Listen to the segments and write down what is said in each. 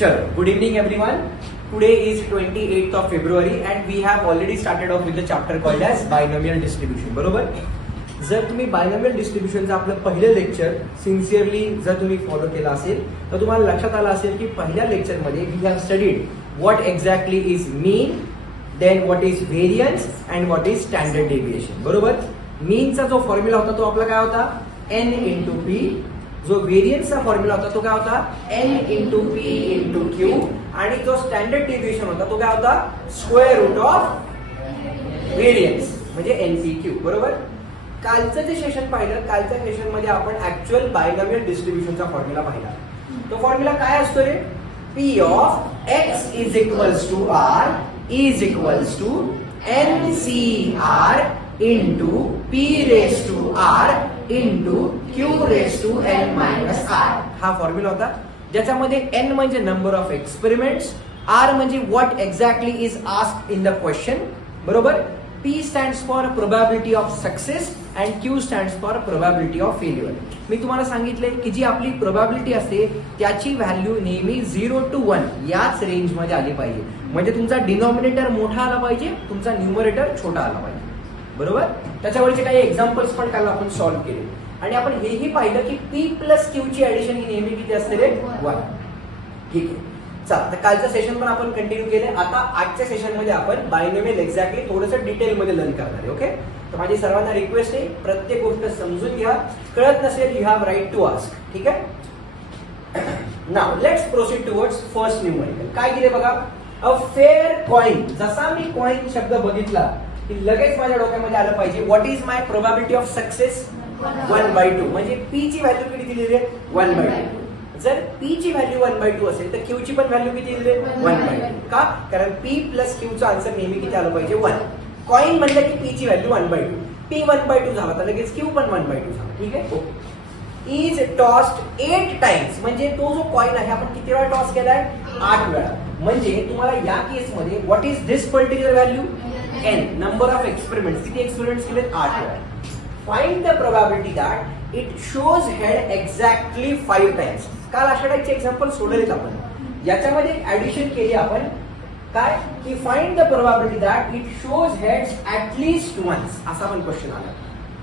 Chalo, good evening everyone. Today is 28th of February and we have already started off with the chapter called as binomial distribution. बरोबर? जर तुम्ही binomial डिस्ट्रीब्युशनचं आपलं पहिलं lecture sincerely जर तुम्ही follow केला असेल तर तुम्हाला लक्षात आलं असेल की पहिल्या लेक्चरमध्ये we have studied what exactly is mean, then what is variance and what is standard deviation. बरोबर? मीनचा जो फॉर्म्युला होता तो आपला काय होता n इंटू पी. जो व्हेरियन्सचा फॉर्म्युला होता तो काय होता n into P into Q आणि जो स्टँडर्ड डेव्हिएशन होता तो काय होता स्क्वेअर रूट ऑफ व्हेरियन्स म्हणजे NPQ. बरोबर? कालचं जे सेशन पाहिलं, कालच्या सेशन मध्ये आपण ऍक्च्युअल बायनॉमियल डिस्ट्रीब्युशनचा फॉर्म्युला पाहिला. तो फॉर्म्युला काय असतो रे? P of x is equals to r is equals to NCR into P raise to R into Q raise to N minus R. हा फॉर्म्युला होता ज्याच्यामध्ये N म्हणजे नंबर ऑफ एक्सपेरिमेंट्स, R म्हणजे what exactly is asked in the question. बरोबर? P stands for probability of success and Q stands for probability of failure. मी तुम्हाला सांगितले की जी आपली प्रोबॅबिलिटी असते त्याची व्हॅल्यू नेहमी 0 to 1 याच रेंज मध्ये आली पाहिजे. म्हणजे तुमचा डिनॉमिनेटर मोठा आला पाहिजे, तुमचा न्यूमरेटर छोटा आला पाहिजे. बरोबर? त्याच्यावरचे काही एक्झाम्पल्स पण काल आपण सॉल्व्ह केले आणि आपण हेही पाहिलं की P प्लस Q ची ऍडिशन ही नेहमी किती असते रे? 1. ठीक आहे. चला, तर कालचं सेशन पण आपण कंटिन्यू केले. आता आजच्या सेशन मध्ये आपण बायनॉमियल एक्झॅक्टली थोडंसं डिटेल मध्ये लर्न करणार आहे. ओके? तर माझी सर्वांना रिक्वेस्ट आहे प्रत्येक गोष्ट समजून घ्या. कळत नसेल you have right to ask. ठीक आहे? Now let's proceed towards first numerical. काय केले बघा? A fair coin. जसा मी कॉइन शब्द बघितला की लगेच माझ्या डोक्यामध्ये आलं पाहिजे what is my probability of success? 1/2. म्हणजे पी ची व्हॅल्यू किती दिली रे? 1/2. जर P ची व्हॅल्यू 1/2 असेल तर Q ची पण व्हॅल्यू किती दिली? 1/2. का? कारण P प्लस Q चा आन्सर नेहमी किती आलं पाहिजे? 1. कॉइन म्हणलं की P ची व्हॅल्यू 1/2. P 1/2 झाला तर लगेच Q पण 1/2 झाला. ठीक आहे? Is tossed 8 times. म्हणजे तो जो कॉइन आहे आपण किती वेळा टॉस केलाय? 8 वेळा. म्हणजे तुम्हाला या केसमध्ये what is this particular value? n. Number of experiments. किती एक्सपेरिमेंट्स केलेत? 8 वेळा. Find the probability that it shows head exactly 5 times. काल अशा टाईपचे एक्झाम्पल सोडवलेत आपण. याच्यामध्ये ऍडिशन केली आपण काय की find the probability that it shows heads at least once. असा पण क्वेश्चन आला.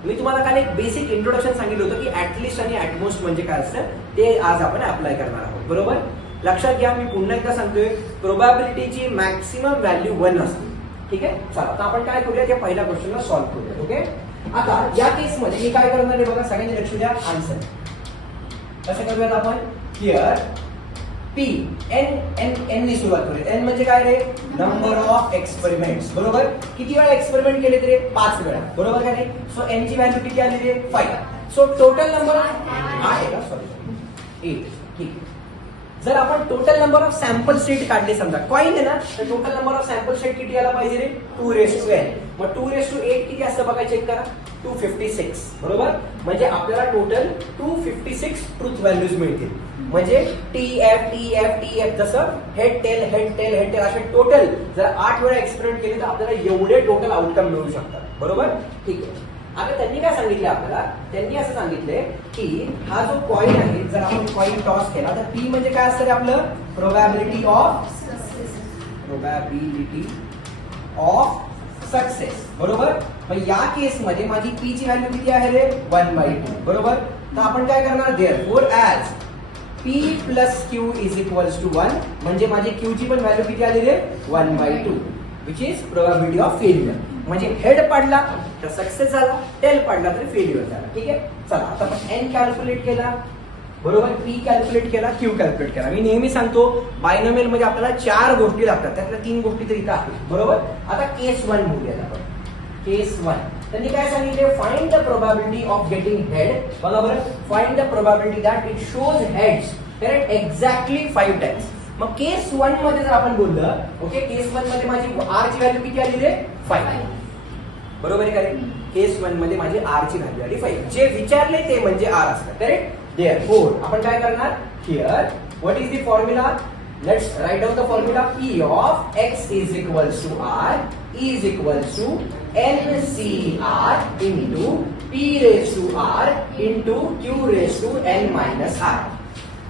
मी तुम्हाला काल एक बेसिक इंट्रोडक्शन सांगितलं होतं की ऍटलीस्ट आणि ऍटमोस्ट म्हणजे काय असतं ते आज आपण अप्लाय करणार आहोत. बरोबर? लक्षात घ्या, मी पुन्हा एकदा सांगतोय प्रोबॅबिलिटीची मॅक्सिमम व्हॅल्यू 1 असते. ठीक आहे? चला, आता आपण काय करूया त्या पहिल्या क्वेश्चनला सॉल्व्ह करूया. ओके? आता या केसमध्ये मी काय करणार आहे बघा, सगळ्यांनी लक्ष द्या. आन्सर कसं करूयात आपण? हिअर P n नी सुरुवात करूया. n म्हणजे काय रे? Number of experiments. बरोबर? किती वेळा एक्सपेरिमेंट केले रे? 5 वेळा. बरोबर का नाही? सो n ची व्हॅल्यू किती आली रे? 5. सो टोटल नंबर 8 आहे का? सॉरी 8. ठीक आहे. जर आपण total number of sample set काढले, समजा कॉइन आहे ना, तर total number of sample set किती आला पाहिजे रे? 2/n. मग 2/8 किती असतं बघा, चेक करा. 256. बरोबर? म्हणजे आपल्याला टोटल 256 ट्रूथ व्हॅल्यूज मिळतील. म्हणजे TF जसं हेड टेल असे टोटल जर 8 वेळा एक्सपेरिमेंट केले तर आपल्याला एवढे टोटल आउटकम मिळू शकतात. बरोबर? ठीक आहे. आता त्यांनी काय सांगितलं आपल्याला? त्यांनी असं सांगितलंय की हा जो कॉइन आहे, जर आपण कॉइन टॉस केला तर P म्हणजे काय असतं आपलं? Probability of success. बरोबर? मग या केसमध्ये माझी P ची व्हॅल्यू किती आहे रे? 1/2. बरोबर? तर आपण काय करणार? Therefore as P plus Q is equals to 1 म्हणजे माझी Q ची पण व्हॅल्यू किती आली रे? 1/2 which is probability of failure. म्हणजे हेड पडला तर सक्सेस झाला, टेल पडला तर फेल्युअर झाला. ठीक आहे? चला, आता आपण n कॅल्क्युलेट केला. बरोबर? P कॅल्क्युलेट केला, Q कॅल्क्युलेट केला. मी नेहमी सांगतो बायनॉमियल मध्ये आपल्याला 4 गोष्टी लागतात, त्यातल्या 3 गोष्टी तर इथं आहेत. बरोबर? आता केस 1 बघूया आपण. केस 1 त्यांनी काय सांगितले? Find the probability of getting head. बघा बरं, find the probability that it shows heads correct exactly 5 times. मग केस 1 मध्ये जर आपण बोललं, ओके, केस 1 मध्ये माझी R ची व्हॅल्यू किती आली रे? 5. बरोबर आहे का? केस 1 मध्ये माझी R ची व्हॅल्यू आली 5. जे विचारले ते म्हणजे R असतं. करेक्ट? देअरफॉर आपण काय करणार? Here what is the formula? Let's write down the formula. P of x is equals to R is equals to NCR into P raise to R into Q raise to N minus R.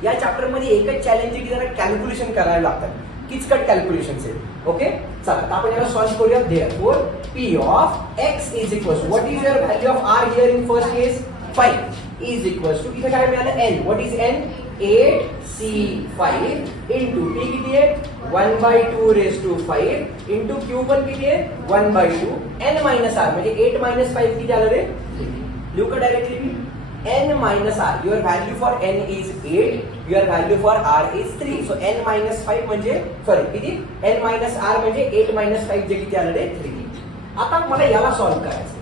या chapter मध्ये एकच challenge आहे की जरा calculation करायला लागतात, किचकट calculations आहेत. ओके चला आता आपण याला सॉल्व्ह करूया. Therefore P of x is equals to, what is your value of R here in first case 5 is equals to, इथे काय मिळालं N, what is N 8c5 into P किती आहे 1/2 रेज टू 5 इंटू क्यू पण किती आहे 1/2 n minus R म्हणजे 8 minus 5 किती आलं रे, लिहू का directly me n minus r, your value for n is 8, your value for r is 3, so n minus 5 म्हणजे सॉरी किती n minus r म्हणजे 8 minus 5 जे किती आलं रे 3. आता मला याला सॉल्व्ह करायचं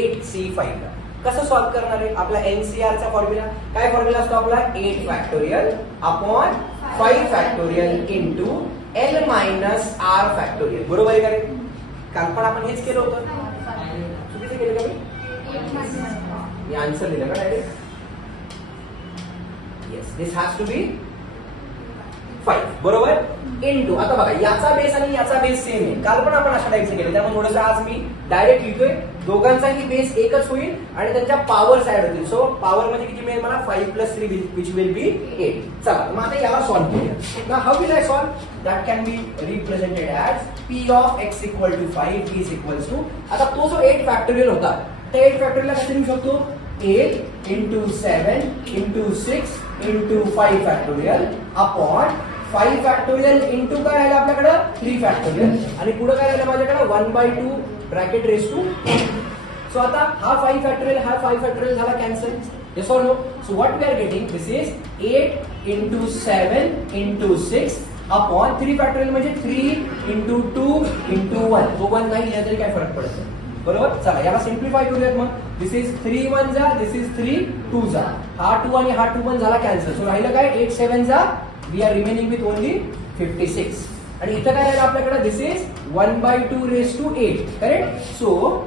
8c5 ला. कसं सॉल्व्ह करणार आहे, आपला NCR चा फॉर्म्युला काय, फॉर्म्युला असतो आपला 8 factorial upon 5 factorial into n minus r factorial. बरोबर आहे का रे, काल पण आपण हेच केलं होतं, चुकीचं केलं का मी आन्सर लिहिलं का direct. Yes this has to be 5 बरोबर इंटू, आता बघा याचा बेस आणि याचा बेस सेम आहे, काल पण आपण अशा टाइपचे केले, त्यामुळे थोडंसं आज मी डायरेक्ट लिहितोय, दोघांचाही बेस एकच होईल आणि त्यांच्या पॉवर्स ऍड होतील. सो पॉवर म्हणजे किती मिळेल मला 5 + 3 विच विल बी 8. चला मग आता याला सॉल्व्ह करूया. Now how will I solve, that can be represented as p of x equal to 5 is equals to, आता तो जो 8 फॅक्टोरियल होता त्या 8 फॅक्टोरियलला कसं लिहू शकतो 8 into 7 into 6 into 5 factorial upon 5 factorial into काय राहिलं आपल्याकडं 3 फॅक्टोरियल आणि पुढे काय राहिलं माझ्याकडे 1/2 ब्रॅकेट रेज टू. सो आता हा 5 फॅक्टोरियल हा 5 फॅक्टोरियल झाला cancel. yes or no, so what we are getting, this is 8 into 7 into 6 upon 3 factorial म्हणजे 3 into 2 into 1, तो 1 नाही लिहिला तरी काय फरक पडतो बरोबर. चला याला सिम्प्लिफाय करूयात मग. दिस इज 3 1 जा, दिस इज 3 2 जा, हा 2 आणि हा 2 पण झाला कॅन्सल. सो राहिलं काय 8 7 जा, we are remaining with only 56 आणि इथं काय राहिलं आपल्याकडे this is 1/2 raise to 8 correct. So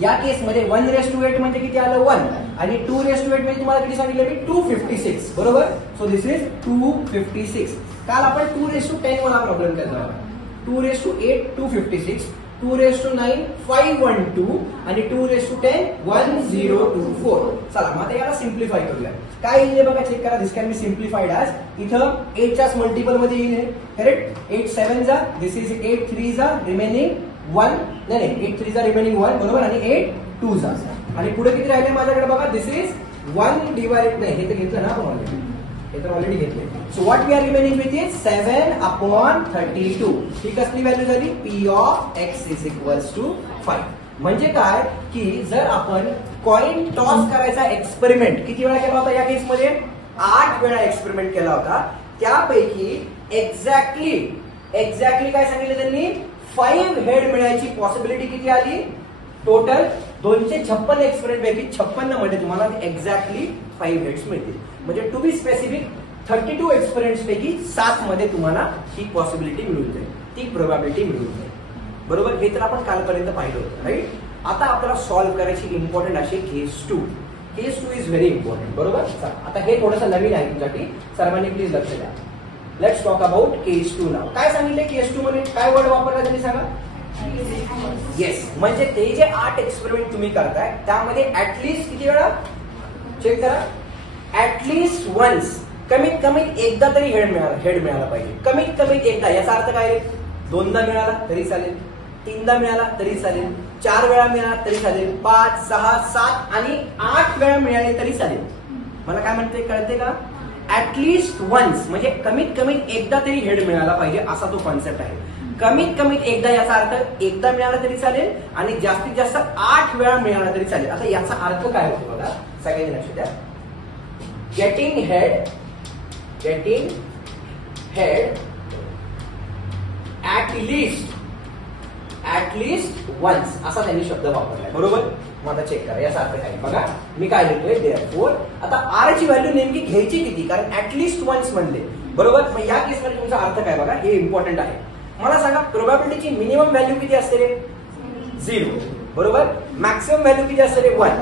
या केस मध्ये 1 रेज टू 8 म्हणजे किती आलं 1 आणि 2 रेज टू 8 म्हणजे तुम्हाला किती सांगितलं मी 256 बरोबर. So this is 256. काल आपण 2 रेज टू 10 वाला प्रॉब्लेम केला, 2 रेज टू 8 256, 2 रेज टू 9 512 आणि 2 रेज टू 10 1024. चला मग आता याला सिम्प्लिफाय करूया. काय येईल बघा चेक करा. This can be simplified as इथं 8 च्याच मल्टिपल मध्ये येईल करेक्ट. 8 7 जा, दिस इज 8 3 जा, रिमेनिंग 1 नाही 8 3 जा रिमेनिंग 1 बरोबर आणि 8 2 जा आणि पुढे किती राहिले माझ्याकडे बघा दिस इज 1 डिवाइड नाही हे तर घेतलं ना आपण ऑलरेडी, हे तर ऑलरेडी घेतले. So what we are remaining with is 7 upon 32. ही कसली व्हॅल्यू झाली p of x is equals to 5. म्हणजे काय की जर आपण कॉइन टॉस करायचा एक्सपेरिमेंट किती वेळा केला होता या केसमध्ये 8 वेळा एक्सपेरिमेंट केला होता, त्यापैकी एक्झॅक्टली काय सांगितलं त्यांनी 5 हेड मिळायची पॉसिबिलिटी किती आली, टोटल 256 एक्सपेरिमेंट पैकी 56 मध्ये तुम्हाला एक्झॅक्टली 5 हेड्स मिळतील. म्हणजे टू बी स्पेसिफिक 32 एक्सपेरिमेंट्स पैकी 7 मध्ये तुम्हाला ही पॉसिबिलिटी मिळून जाईल, ती प्रोबॅबिलिटी मिळून जाईल बरोबर. हे तर आपण कालपर्यंत पाहिलं होतं राईट. आता आपल्याला सॉल्व्ह करायची इम्पॉर्टंट अशी केस 2. केस 2 इज व्हेरी इम्पॉर्टंट बरोबर. आता हे थोडंसं नवीन आहे तुमच्यासाठी, सर्वांनी प्लीज लक्ष द्या. लेट्स टॉक अबाउट केस 2 नाव. काय सांगितलं केस 2 मध्ये, काय वर्ड वापरला तुम्ही सांगा. येस म्हणजे ते जे 8 एक्सपेरिमेंट तुम्ही करताय त्यामध्ये ऍटलीस्ट किती वेळा चेक करा, ऍटलीस्ट वन्स कमीत कमी एकदा तरी हेड मिळाला पाहिजे, कमीत कमी एकदा. याचा अर्थ काय, 2दा मिळाला तरी चालेल, 3दा मिळाला तरी चालेल, 4 वेळा मिळाला तरी चालेल, 5 6 7 आणि 8 वेळा मिळाले तरी चालेल. मला काय म्हणते कळते का, ऍटलीस्ट वन्स म्हणजे कमीत कमी एकदा तरी हेड मिळाला पाहिजे असा तो कॉन्सेप्ट आहे. कमीत कमी एकदा याचा अर्थ एकदा मिळाला तरी चालेल आणि जास्तीत जास्त 8 वेळा मिळाला तरी चालेल. आता याचा अर्थ काय होतो बघा सगळ्यांनी लक्ष द्या. Getting head at least once असा त्यांनी शब्द वापरलाय बरोबर. मग आता चेक करा याचा अर्थ काय बघा. मी काय लिहितोय देअरफॉर आता आर ची व्हॅल्यू नेमकी घ्यायची किती, कारण ऍटलीस्ट वन्स म्हणले बरोबर. मग या केसमध्ये तुमचा अर्थ काय बघा, हे इम्पॉर्टंट आहे. मला सांगा प्रोबॅबिलिटीची मिनिमम व्हॅल्यू किती असते रे 0 बरोबर, मॅक्सिमम व्हॅल्यू किती असते रे 1.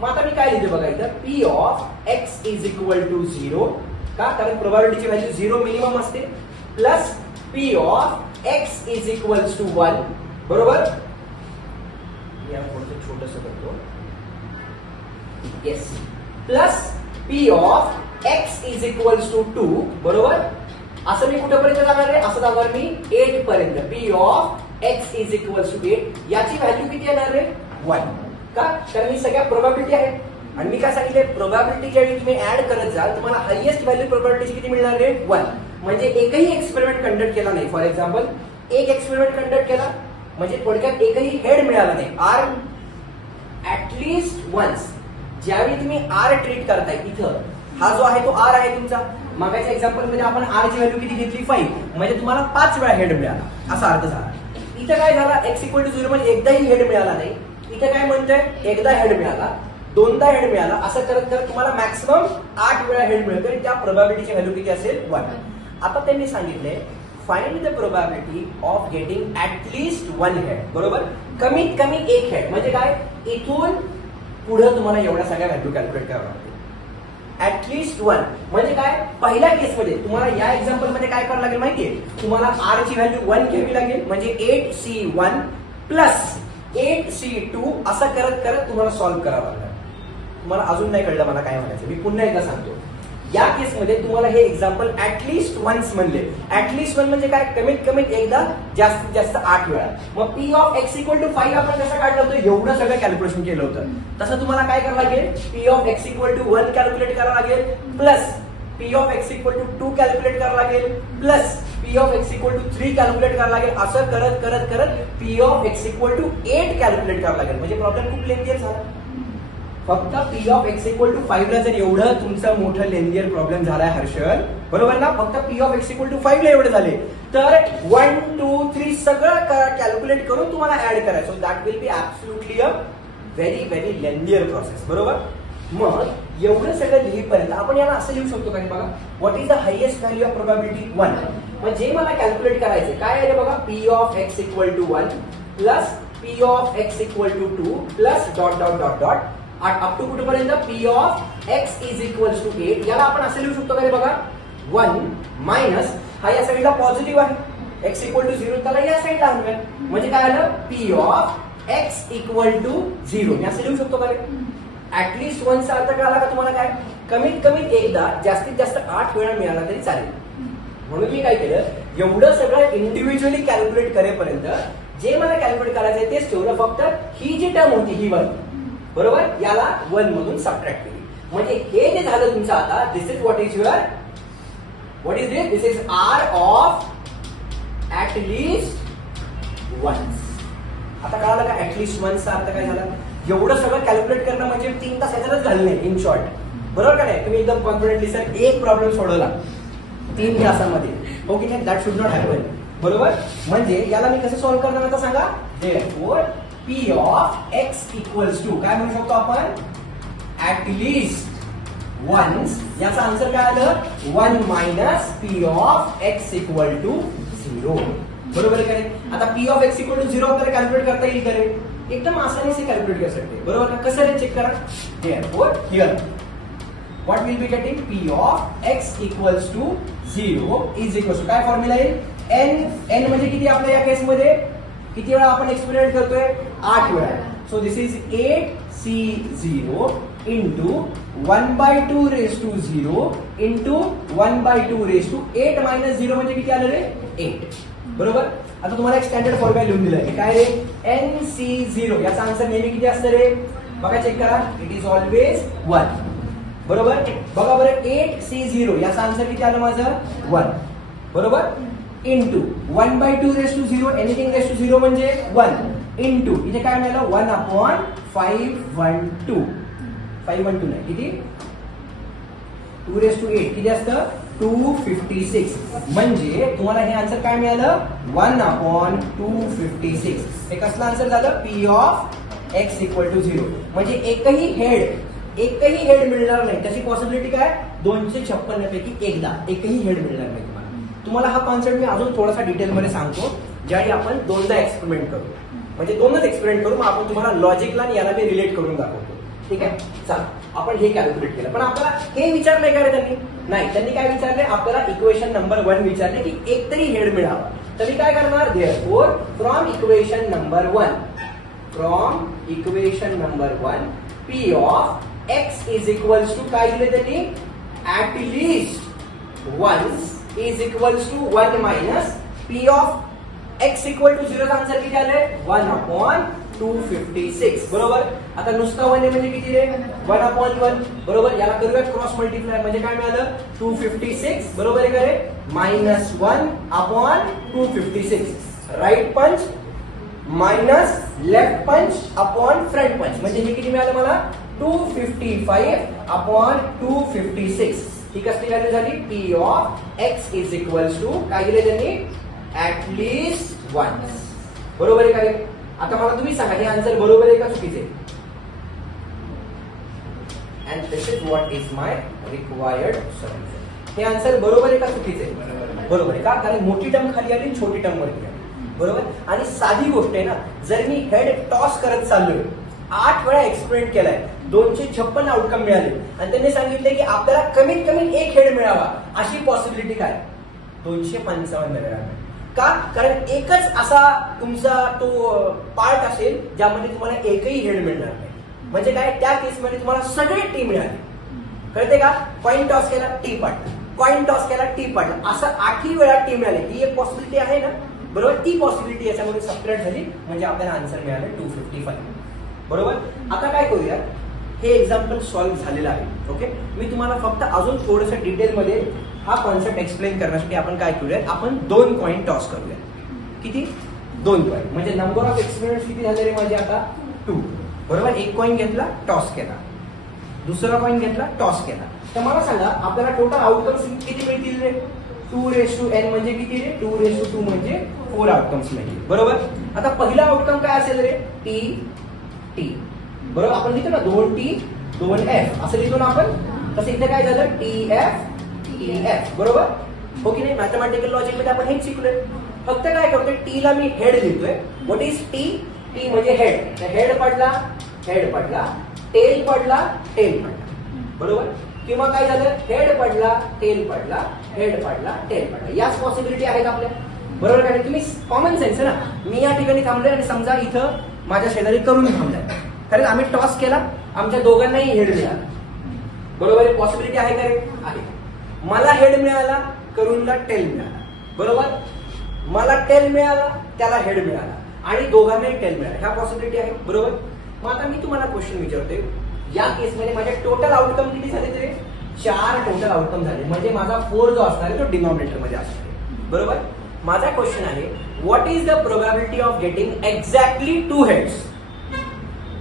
मग आता मी काय लिहितो बघा इथं p of x is equal to 0 का, कारण प्रोबॅबिलिटीची व्हॅल्यू 0 मिनिमम असते, plus p of x is equal to 1 बरोबर. या थोडंसं छोटस करतो. Yes plus p of x is equals to 2, बरोबर. असं मी कुठेपर्यंत जाणार आहे, असं जाणार मी 8 पर्यंत. P of x is equals to 8, याची व्हॅल्यू किती येणार आहे, 1. का, कारण ही सगळ्या प्रोबॅबिलिटी आहेत. आणि मी काय सांगितले, प्रोबॅबिलिटी ज्यावेळी तुम्ही ऍड करत जाल तुम्हाला हायएस्ट व्हॅल्यू प्रोबॅबिलिटीची किती मिळणार आहे, 1. म्हणजे एकही एक्सपेरिमेंट कंडक्ट केला नाही, फॉर एक्झाम्पल एक एक्सपेरिमेंट कंडक्ट केला म्हणजे थोडक्यात एकही हेड मिळाला नाही. आर ऍटलिस्ट वन्स, ज्यावेळी तुम्ही आर ट्रीट करताय, इथं हा जो आहे तो आर आहे तुमचा. मागाच्या एक्झाम्पल मध्ये आपण आर ची व्हॅल्यू किती घेतली, 5, म्हणजे तुम्हाला 5 वेळा हेड मिळाला असा अर्थ झाला. इथं काय झाला, x इक्वल टू 0 म्हणजे एकदाही हेड मिळाला नाही. इथं काय म्हणतोय, एकदा हेड मिळाला, दोनदा हेड मिळाला, असं करत करत तुम्हाला मॅक्सिमम 8 वेळा हेड मिळतोय. त्या प्रोबॅबिलिटीची व्हॅल्यू किती असेल, 1. आता त्यांनी सांगितले find the probability of getting at least 1 head, बरोबर. कमीत कमी एक हेड म्हणजे काय, इथून पुढे तुम्हाला एवढ्या सगळ्या व्हॅल्यू कॅल्क्युलेट कराव्या लागतील. ऍटलीस्ट 1 म्हणजे काय, पहिल्या केसमध्ये तुम्हाला या एक्झाम्पल मध्ये काय करावं लागेल माहितीये, तुम्हाला आर ची व्हॅल्यू 1 घ्यावी लागेल, म्हणजे 8c1 प्लस 8c2 असं करत करत तुम्हाला सॉल्व्ह करावं लागेल. तुम्हाला अजून नाही कळलं मला काय म्हणायचं, मी पुन्हा एकदा सांगतो. या केसमध्ये तुम्हाला हे एक्झाम्पल ऍटलीस्ट वन्स म्हणले. ऍटलीस्ट 1 म्हणजे काय, कमीत कमीत एकदा, जास्तीत जास्त 8 वेळा. मग p of x equal to 5 आपण कसं काढलं होतं, एवढं सगळं कॅल्क्युलेशन केलं होतं. तसं तुम्हाला काय करावं लागेल, p of x equal to 1 calculate करावं लागेल, plus P of x equal to 2 calculate करावं लागेल, plus P of x equal to 3 calculate करावं लागेल. असं करत करत करत p of x equal to 8 calculate करावं लागेल. म्हणजे प्रॉब्लेम खूप लेंथी झाला. फक्त p of x equal to 5 ला जर एवढं तुमचं मोठं लेंथियर प्रॉब्लेम झालाय हर्षल, बरोबर ना, फक्त p of x equal to 5 ला एवढे झाले, तर 1 2 3 सगळं कॅल्क्युलेट करून तुम्हाला ऍड करायचं. So that will be absolutely a very very lengthier process, बरोबर. मग एवढं सगळं लिहिपर्यंत आपण याला असं लिहू शकतो का, बघा, what is the highest value of probability, 1. म्हणजे मला कॅल्क्युलेट करायचं काय आहे बघा, P of x equal to 1 plus P of x equal to 2 plus dot dot dot dot up to कुठपर्यंत, P of x is equal to 8. याला आपण असं लिहू शकतो का, बघा, 1 मायनस हा या साईडला पॉझिटिव्ह आहे, x इक्वल टू 0 त्याला या साईडला आणूया, म्हणजे काय आलं, p of x equal to 0. असं लिहू शकतो का. ऍटलीस्ट 1 चा अर्थ कळाला का तुम्हाला, काय, कमीत कमीत एकदा, जास्तीत जास्त 8 वेळा मिळाला तरी चालेल. म्हणून मी काय केलं, एवढं सगळं इंडिव्हिज्युअली कॅल्क्युलेट करेपर्यंत जे मला कॅल्क्युलेट करायचं तेच ठेवलं. फक्त ही जी टर्म होती ही 1, बरोबर, याला 1 मधून सबट्रॅक्ट केली. म्हणजे हे जे झालं तुमचं आता, this is what is your, what is this is R of at least once. आता कळालं का ऍटलीस्ट वन्सचा अर्थ काय झाला. एवढं सगळं कॅल्क्युलेट करणं म्हणजे 3 तास ह्याच्यातच घालणे, इन शॉर्ट, बरोबर का नाही. तुम्ही एकदम कॉन्फिडेंटली सर एक प्रॉब्लेम सोडवला 3 तासामध्ये, ओके नाही, दॅट शुड नॉट हॅपन, बरोबर. म्हणजे याला मी कसं सॉल्व्ह करणार आता सांगा. Therefore P of x equals to काय म्हणू शकतो आपण, ऍटलीस्ट वन्स. याचा आन्सर काय आलं, 1 minus p of x equal to 0, बरोबर आहे. आता p of x equal to 0 आपल्याला कॅल्क्युलेट करता येईल का रे, एकदम आसानी से कॅल्क्युलेट कर सकते, बरोबर. कसं रे, चेक करा. Therefore here what will be getting, p of x equals to 0 is equals to काय फॉर्म्युला येईल, n म्हणजे किती आपल्या या केसमध्ये, किती वेळा आपण एक्सपेरिमेंट करतोय, 8 वेळा. So this is 8c0 into 1/2 raise to 0 into 1/2 raise to 8 minus 0 म्हणजे किती आलं रे, 8, बरोबर. आता तुम्हाला एक स्टँडर्ड फॉर्म्युला लिहून दिलाय, काय रे, nc0. याचा आन्सर नेहमी किती असतं रे, बघा चेक करा, इट इज ऑलवेज 1, बरोबर. बघा बरं, 8c0 याचा आन्सर किती आलं माझं, 1, बरोबर. Into 1/2 raise to 0, anything raise to 0 म्हणजे 1, इंटू इथे काय मिळालं, 1/512, 512 नाही, किती, 2 रेज टू 8 किती असतं, 256. म्हणजे तुम्हाला हे आन्सर काय मिळालं, 1/256. हे कसलं आन्सर झालं, p of x equal to 0. म्हणजे एकही हेड मिळणार नाही. त्याची पॉसिबिलिटी काय, 256 पैकी एकही हेड मिळणार नाही तुम्हाला. हा कॉन्सेप्ट मी अजून थोडासा डिटेलमध्ये सांगतो, ज्यावेळी आपण 2दा एक्सपेरिमेंट करू, म्हणजे 2च एक्सपेरिमेंट करू, मग आपण तुम्हाला लॉजिकला आणि याला मी रिलेट करून दाखवतो, ठीक आहे. चला, आपण हे कॅल्क्युलेट केलं, पण आपल्याला हे विचारलंय का रे त्यांनी, नाही. त्यांनी काय विचारले, आपल्याला इक्वेशन नंबर 1 विचारले की एक तरी हेड मिळावा. तर मी काय करणार, therefore from equation number 1 p of x is equals to काय दिले त्यांनी, at least once is equals to 1 minus p of x equal to 0 चा आन्सर किती आले 1/256 बरोबर. आता नुसता 1 म्हणजे किती रे 1/1 बरोबर. याला करूया क्रॉस मल्टिप्लाय म्हणजे काय मिळालं 256 बरोबर आहे का रे -1/256 राईट पंच मायनस लेफ्ट पंच अपॉन फ्रंट पंच म्हणजे हे किती मिळालं मला 255/256. ही कसली व्हॅल्यू झाली p of x is equals to काय दिले त्यांनी ऍट लीस्ट वन्स बरोबर आहे का रे. आता मला तुम्ही सांगा हे आन्सर बरोबर आहे का चुकीचे. And this is what is my required solution. हे आन्सर बरोबर आहे का चुकीचे बरोबर आहे का कारण मोठी टर्म खाली आली छोटी टर्म वरती आली बरोबर. आणि साधी गोष्ट आहे ना जर मी हेड टॉस करत चाललोय 8 वेळा एक्सपेरिमेंट केलाय 256 आउटकम मिळाले आणि त्यांनी सांगितले की आपल्याला कमीत कमी एक हेड मिळावा अशी पॉसिबिलिटी काय 255 मिळाला का कारण एकच असा तुमचा तो पार्ट असेल ज्यामध्ये तुम्हाला एकही हेड मिळणार नाही. म्हणजे काय त्या केसमध्ये तुम्हाला सगळे टी मिळाले कळते का. कॉइन टॉस केला टी पडला कॉइन टॉस केला टी पडला असं 8 वेळा टी मिळाले ही एक पॉसिबिलिटी आहे ना बरोबर. ती पॉसिबिलिटी याच्यामध्ये सबट्रॅक्ट झाली म्हणजे आपल्याला आन्सर मिळालं 255 बरोबर. आता काय करूया हे एक्झाम्पल सॉल्व्ह झालेलं आहे ओके. मी तुम्हाला फक्त अजून थोडंसं डिटेलमध्ये हा कॉन्सेप्ट एक्सप्लेन करण्यासाठी आपण काय करूया आपण 2 कॉइन टॉस करूया. किती 2 कॉइन म्हणजे नंबर ऑफ एक्सपेरिमेंट्स किती झाले रे माझे आता 2 बरोबर. एक कॉइन घेतला टॉस केला दुसरा कॉइन घेतला टॉस केला तर मला सांगा आपल्याला टोटल आउटकम्स किती मिळतील रे 2n म्हणजे किती रे 2 म्हणजे 4 आउटकम्स मिळतील बरोबर. आता पहिला आउटकम काय असेल रे टी टी बरोबर. आपण लिहितो ना 2t 2f असं लिहितो ना आपण तसं इथे काय झालं TF बरोबर हो की नाही. मॅथमॅटिकल लॉजिक मध्ये आपण हेच शिकलोय. फक्त काय करतोय टी ला मी हेड लिहितोय. व्हॉट इज टी टी म्हणजे हेड हेड पडला टेल पडला बरोबर. किंवा काय झालं हेड पडला टेल पडला याच पॉसिबिलिटी आहेत आपल्या बरोबर. कारण तुम्ही कॉमन सेन्स आहे ना मी या ठिकाणी थांबलोय आणि समजा इथं माझ्या शेजारी करून थांबलाय कारण आम्ही टॉस केला आमच्या दोघांनाही हेड मिळाला बरोबर. पॉसिबिलिटी आहे का रे आहे. मला हेड मिळाला करूनला टेल मिळाला बरोबर. मला टेल मिळाला त्याला हेड मिळाला आणि दोघांनाही टेल मिळाला ह्या पॉसिबिलिटी आहे बरोबर. मग आता मी तुम्हाला क्वेश्चन विचारतोय या केसमध्ये माझे टोटल आउटकम किती झाले तरी 4 टोटल आउटकम झाले म्हणजे माझा 4 जो असणार आहे तो डिनॉमिनेटर मध्ये असणार आहे बरोबर. माझा क्वेश्चन आहे what is the probability of getting exactly 2 heads.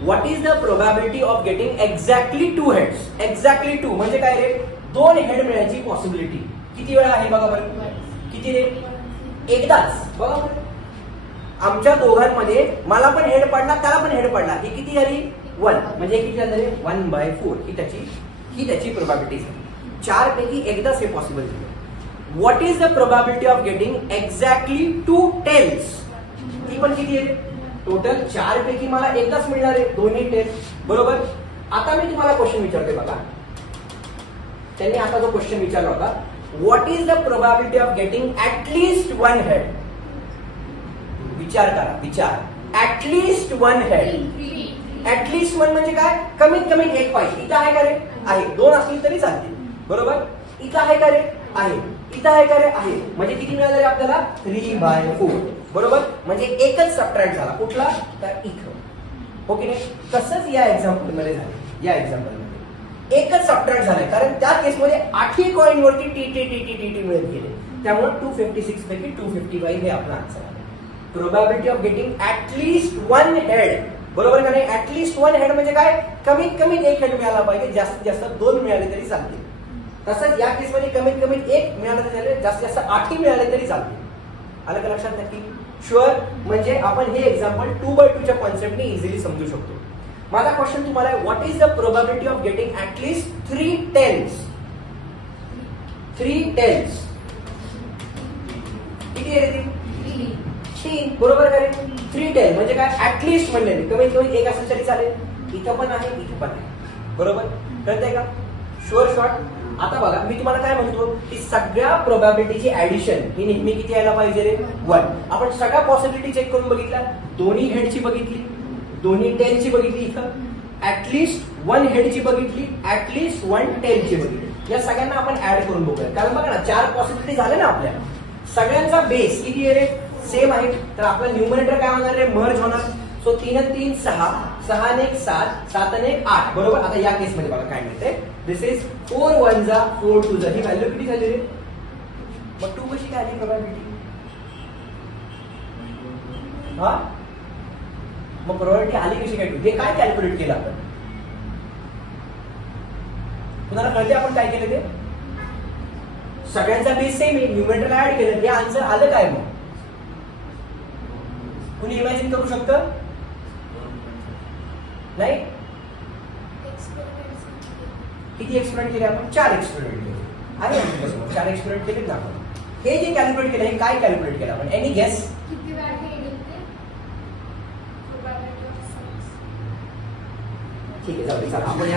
What is the probability of getting exactly 2 heads. Exactly 2 म्हणजे काय रे 2 हेड मिळायची पॉसिबिलिटी किती वेळा आहे बघा बरं किती रे एकदाच बघा बरं. आमच्या दोघांमध्ये मला पण हेड पडला त्याला पण हेड पडला ही किती झाली 1 म्हणजे किती झालं रे 1/4 ही त्याची प्रोबॅबिलिटी झाली. 4 पैकी एकदाच हे पॉसिबल झालं. What is the probability of getting exactly 2 tails. ही पण किती आहे टोटल 4 पैकी मला एकदाच मिळणार आहे दोन्ही टेल्स बरोबर. आता मी तुम्हाला क्वेश्चन विचारतोय बघा त्यांनी आता जो क्वेश्चन विचारला होता what is the probability of getting at least 1 head. विचार करा ऍटलीस्ट 1 हेड. ऍटलीस्ट 1 म्हणजे काय कमीत कमी एक पाहिजे. इथं आहे का रे आहे 2 असतील तरी चालतील बरोबर. इथं आहे का रे आहे इथं आहे का रे आहे म्हणजे किती मिळालं रे आपल्याला 3/4 बरोबर. म्हणजे एकच सबट्रॅक्ट झाला कुठला तर इथं हो की नाही. तसंच या एक्झाम्पल मध्ये झालं या एक्झाम्पल मध्ये एकच सबट्रॅक्ट झालाय कारण त्या केसमध्ये 8ही कॉइन वरती टी मिळत गेले त्यामुळे 256 पैकी 255 हे आपला आन्सर आहे. Probability of getting at least 1 head बरोबर का नाही. ऍटलीस्ट 1 हेड म्हणजे काय कमीत कमी एक हेड मिळाला पाहिजे जास्तीत जास्त 2 मिळाले तरी चालतील. तसंच या केसमध्ये कमीत कमी 1 मिळालं तरी चालेल जास्तीत जास्त 8ही मिळाले तरी चालतील. आलं का लक्षात नक्की शुअर. म्हणजे आपण हे एक्झाम्पल 2/2च्या कॉन्सेप्टने इझिली समजू शकतो. माझा क्वेश्चन तुम्हाला आहे what is the probability of getting at least 3 tails. 3 tails किती आहे रे 3 बरोबर का रे 3 टेल म्हणजे काय ऍटलीस्ट म्हणले कमीत कमी एक असेल तरी चालेल. इथं पण आहे इथं पण आहे बरोबर कळतंय का शुअर शॉर्ट. आता बघा मी तुम्हाला काय म्हणतो की सगळ्या प्रोबॅबिलिटीची ऍडिशन ही नेहमी किती यायला पाहिजे रे 1. आपण सगळ्या पॉसिबिलिटी चेक करून बघितल्या दोन्ही हेडची बघितली दोन्ही टेलची बघितली इथं ऍटलीस्ट 1 हेडची बघितली ऍटलीस्ट 1 टेलची बघितली या सगळ्यांना आपण ऍड करून बघूया. कारण बघा ना 4 पॉसिबिलिटी झाले ना आपल्या. सगळ्यांचा बेस किती आहे रे? सेम आहे. तर आपला न्यूमरेटर काय होणार रे? मर्ज होणार. सो 3 आणि 3 6, 6 आणि 1 7, 7 आणि 1 8. बरोबर. आता या केस मध्ये बघा काय मिळते. दिस इज 4 1 जा 4 2 जा. ही व्हॅल्यू किती झाली रे? मग 2 कशी काय आली प्रोबॅबिलिटी? हा मग प्रोबॅबिलिटी आली कशी काय? हे काय कॅल्क्युलेट केलं आपण? तुम्हाला कळते आपण काय केलं ते? सगळ्यांचा बेस सेम आहे. न्यूमरेटरला ऍड केलं. हे आन्सर आलं काय? मग कुणी इमॅजिन करू शकतं? नाही. किती एक्सपेरिमेंट केले आपण? 4 एक्सपेरिमेंट केले. आहे आमच्यासमोर 4 एक्सपेरिमेंट केले ना आपण. हे जे कॅल्क्युलेट केलं हे काय कॅल्क्युलेट केलं आपण? Any guess? ठीक आहे जाऊ दे. चला आपण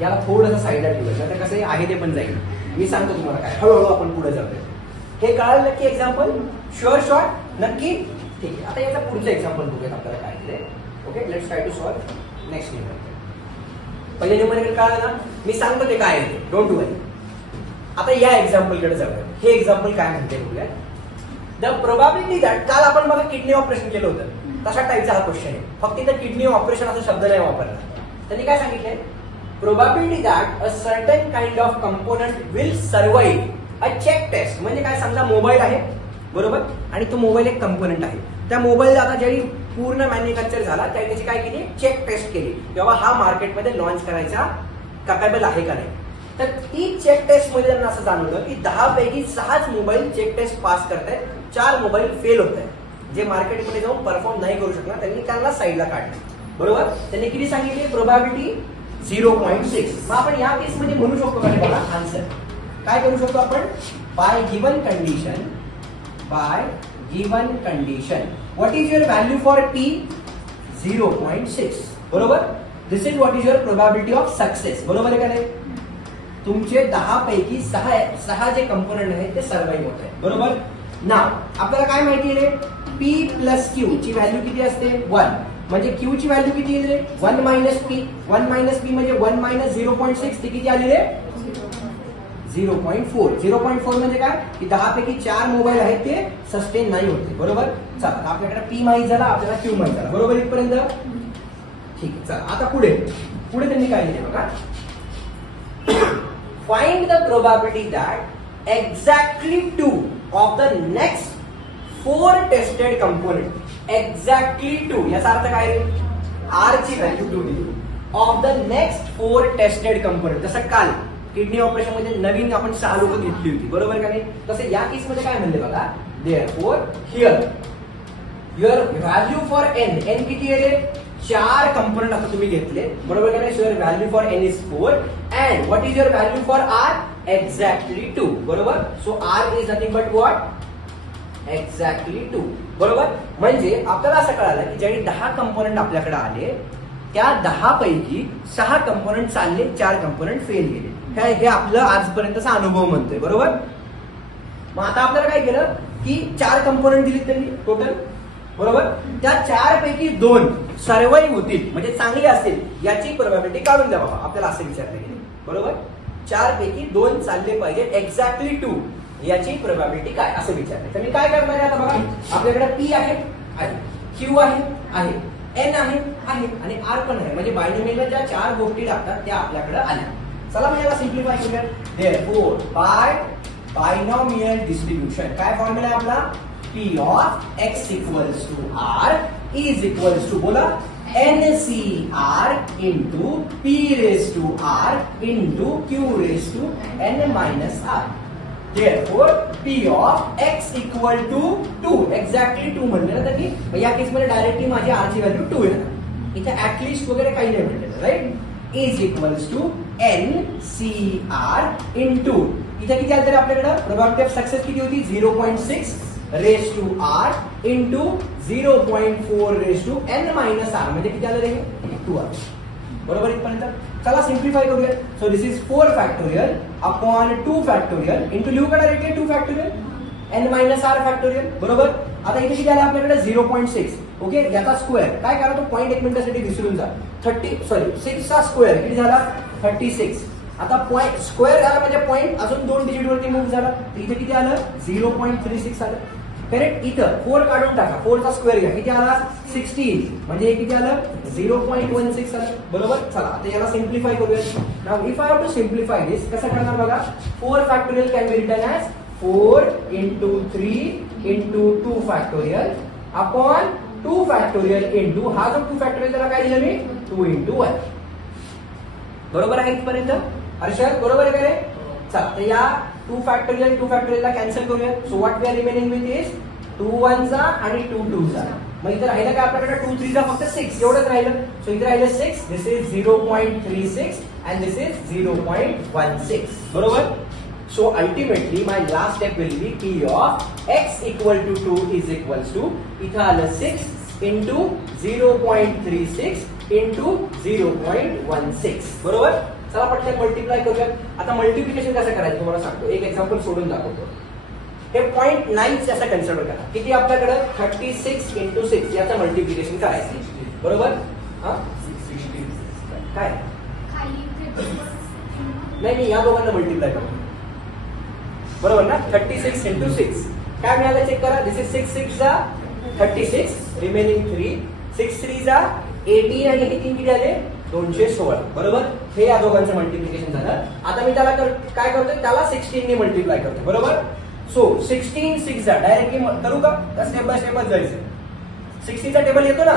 याला थोडंसं साईडला ठेवूया. तर कसं आहे ते पण जाईल. मी सांगतो तुम्हाला काय. हळूहळू आपण पुढे जाऊया. हे कळालं नक्की एक्झाम्पल? शुअर शॉर्ट नक्की. ठीक आहे. आता याचा पुढचं एक्झाम्पल बघूया आपल्याला काय दिलंय. Okay let's try to solve next numerator. पहिले न्यूमरेटर कळालं ना? मी सांगतो ते काय आहे. Don't worry. आता या एक्झाम्पल कडे जाऊया. हे एक्झाम्पल काय म्हणते बघूया. द प्रोबॅबिलिटी दॅट, काल आपण बघा किडनी ऑपरेशन केलं होतं तशा टाईपचा हा क्वेश्चन आहे. फक्त इथं किडनी ऑपरेशन असा शब्द नाही वापरला. त्यांनी काय सांगितलंय? Probability that a certain kind of component will survive a check test. म्हणजे काय? समजा मोबाईल आहे बरोबर, आणि तो मोबाईल एक कंपोनंट आहे. त्या मोबाईल आता ज्यावेळी पूर्ण मॅन्युफॅक्चर झाला त्यावेळी त्याची काय केली? चेक टेस्ट केली. तेव्हा हा मार्केटमध्ये लॉन्च करायचा कॅपेबल आहे का नाही. तर ती चेक टेस्ट मध्ये त्यांना असं जाणवलं की 10 पैकी 6च मोबाईल चेक टेस्ट पास करतायत, 4 मोबाईल फेल होत आहेत. जे मार्केटमध्ये जाऊन परफॉर्म नाही करू शकणार त्यांनी त्यांना साईडला काढलं. बरोबर. त्यांनी किती सांगितली? प्रोबॅबिलिटी 0.6. मग आपण या केस मध्ये म्हणू शकतो का? बघा आन्सर काय करू शकतो आपण? By given condition what is your value for P? 0.6. बरोबर. This is what is your probability of success. बरोबर आहे का नाही? तुमचे 10 पैकी 6 जे कंपोनंट आहेत ते सर्वाइव्ह होत आहेत. बरोबर. ना आपल्याला काय माहिती आहे? P प्लस Q ची व्हॅल्यू किती असते? 1. म्हणजे Q ची व्हॅल्यू किती आहे रे? 1 मायनस P. 1 मायनस P म्हणजे 1 मायनस 0.6. ती किती आली रे? 0.4. 0.4 म्हणजे काय? की 10 पैकी 4 मोबाईल आहेत ते सस्टेन नाही होते. बरोबर. चला आपल्याकडे P माहित झाला, आपल्याला Q माहित झाला. बरोबर इथपर्यंत? ठीक आहे. चला आता पुढे त्यांनी काय लिहिले बघा. Find the probability that exactly 2 of the next 4 tested component. Exactly 2 याचा अर्थ काय रे? R ची व्हॅल्यू 2 दिली. Of the next 4 tested component. जसं काल किडनी ऑपरेशन मध्ये नवीन आपण 6 लोक घेतली होती. बरोबर का नाही? तसे या केस मध्ये काय म्हणले बघा. Therefore here your value for N. N किती आहे रे? 4 कंपोनेंट आता तुम्ही घेतले. बरोबर का नाही? So your value for N is 4 and what is your value for R? Exactly 2. बरोबर. So R is nothing but what? Exactly 2. बरोबर. म्हणजे आपल्याला असं कळालं की ज्यावेळी 10 कंपोनंट आपल्याकडे आले त्या 10 पैकी 6 कंपोनंट चालले, 4 कंपोनंट फेल गेले. हे आपलं आजपर्यंतचा अनुभव म्हणतोय. बरोबर. मग आता आपल्याला काय केलं की 4 कंपोनंट दिलीत त्यांनी टोटल. बरोबर. त्या 4 पैकी 2 सर्वाइव्ह होतील म्हणजे चांगले असतील याची प्रोबॅबिलिटी काढून द्या बाबा. आपल्याला असं विचारलं गेलं. बरोबर. 4 पैकी 2 चालले पाहिजे एक्झॅक्टली 2 याची प्रोबॅबिलिटी काय असं विचारलं. तर मी काय करणार आहे आता बघा. आपल्याकडे P आहे, Q आहे, N आहे आणि R पण आहे. म्हणजे बायनोमियलला ज्या 4 गोष्टी लागतात त्या आपल्याकडे आल्या. चला मी याला सिम्प्लिफाय करूया. देअरफॉर बाय बायनोमियल डिस्ट्रीब्युशन काय फॉर्म्युला आहे आपला? P of X equals to R is equals to बोला NCR into P raised to R into Q raised to N minus R. Therefore P of X equal to 2. Exactly 2 म्हणले ना त्यांनी. या case मध्ये directly माझी R ची value 2 येणार. इथे ऍटलिस्ट वगैरे काही नाही म्हटलेलं. Right. Is equals to NCR into इथे किती आलं तरी आपल्याकडे प्रोबॅबिलिटी ऑफ सक्सेस किती होती? 0.6 raise to R into 0.4 raise to N minus R. म्हणजे किती आलं रे? 2 आलं. बरोबर इथपर्यंत. चला सिम्प्लिफाय करूया. So this is 4 factorial upon 2 factorial into लिहू का directly 2 factorial N minus R factorial. बरोबर. आता इथे किती आलं आपल्याकडे? 0.6. ओके. याचा स्क्वेअर काय करा तो पॉईंट 1 मिनिटासाठी विसरून जा. 6 चा स्क्वेअर किती झाला? 36. आता पॉईंट स्क्वेअर झाला म्हणजे पॉईंट अजून 2 डिजिट वरती मूव्ह झाला, तर इथे किती आलं 0.36 आलं. करेक्ट. इथं 4 काढून टाका, 4 चा स्क्वेअर घ्या, किती आला 16, म्हणजे हे किती आलं 0.16 आलं. बरोबर. चला आता याला सिम्प्लिफाय करूया. Now if I have to simplify this, कसं करणार बघा. 4 factorial can be written as 4 into 3 into 2 factorial upon 2 factorial into हा जो 2 फॅक्टोरियल त्याला काय दिलं मी 2 into 1. बरोबर आहे इथपर्यंत हर्षद? बरोबर आहे का रे? चला तर या 2 फॅक्टोरियल ला कॅन्सल करूया. So what we are remaining with इज 2 1 चा आणि 2 2 चा. मग इथे राहिलं काय आपल्याकडे 2 3 चा फक्त 6 एवढंच राहिलं. सो इथे राहिलं 6. दिस इज 0.36 अँड दिस इज 0.16. बरोबर. So ultimately my last step will be P of x equal to 2 is equals to इथं आलं 6 into 0.36 into 0.16. बरोबर. चला पटकन मल्टिप्लाय करूया. आता मल्टिप्लिकेशन कसं करायचं तुम्हाला सांगतो, एक एक्झाम्पल सोडून दाखवतो. हे 0.9 असं कन्सिडर करा. किती आपल्याकडे 36 into 6 याचं मल्टिप्लिकेशन करायचं. बरोबर. हा काय नाही या दोघांना मल्टिप्लाय करू. बरोबर ना. 36 into 6 काय मिळालं चेक करा. दिस इज 6 6 जा 36, रिमेनिंग 3, 6 3 जा 18 आणि हे 3 किती आले 216. बरोबर. हे या दोघांचं मल्टिप्लिकेशन झालं. आता मी त्याला काय करतोय, त्याला 16 ने मल्टिप्लाय करतो. बरोबर. सो 16 6 जा डायरेक्टली करू का स्टेप बाय स्टेपच जायचं. 60 चा टेबल येतो ना,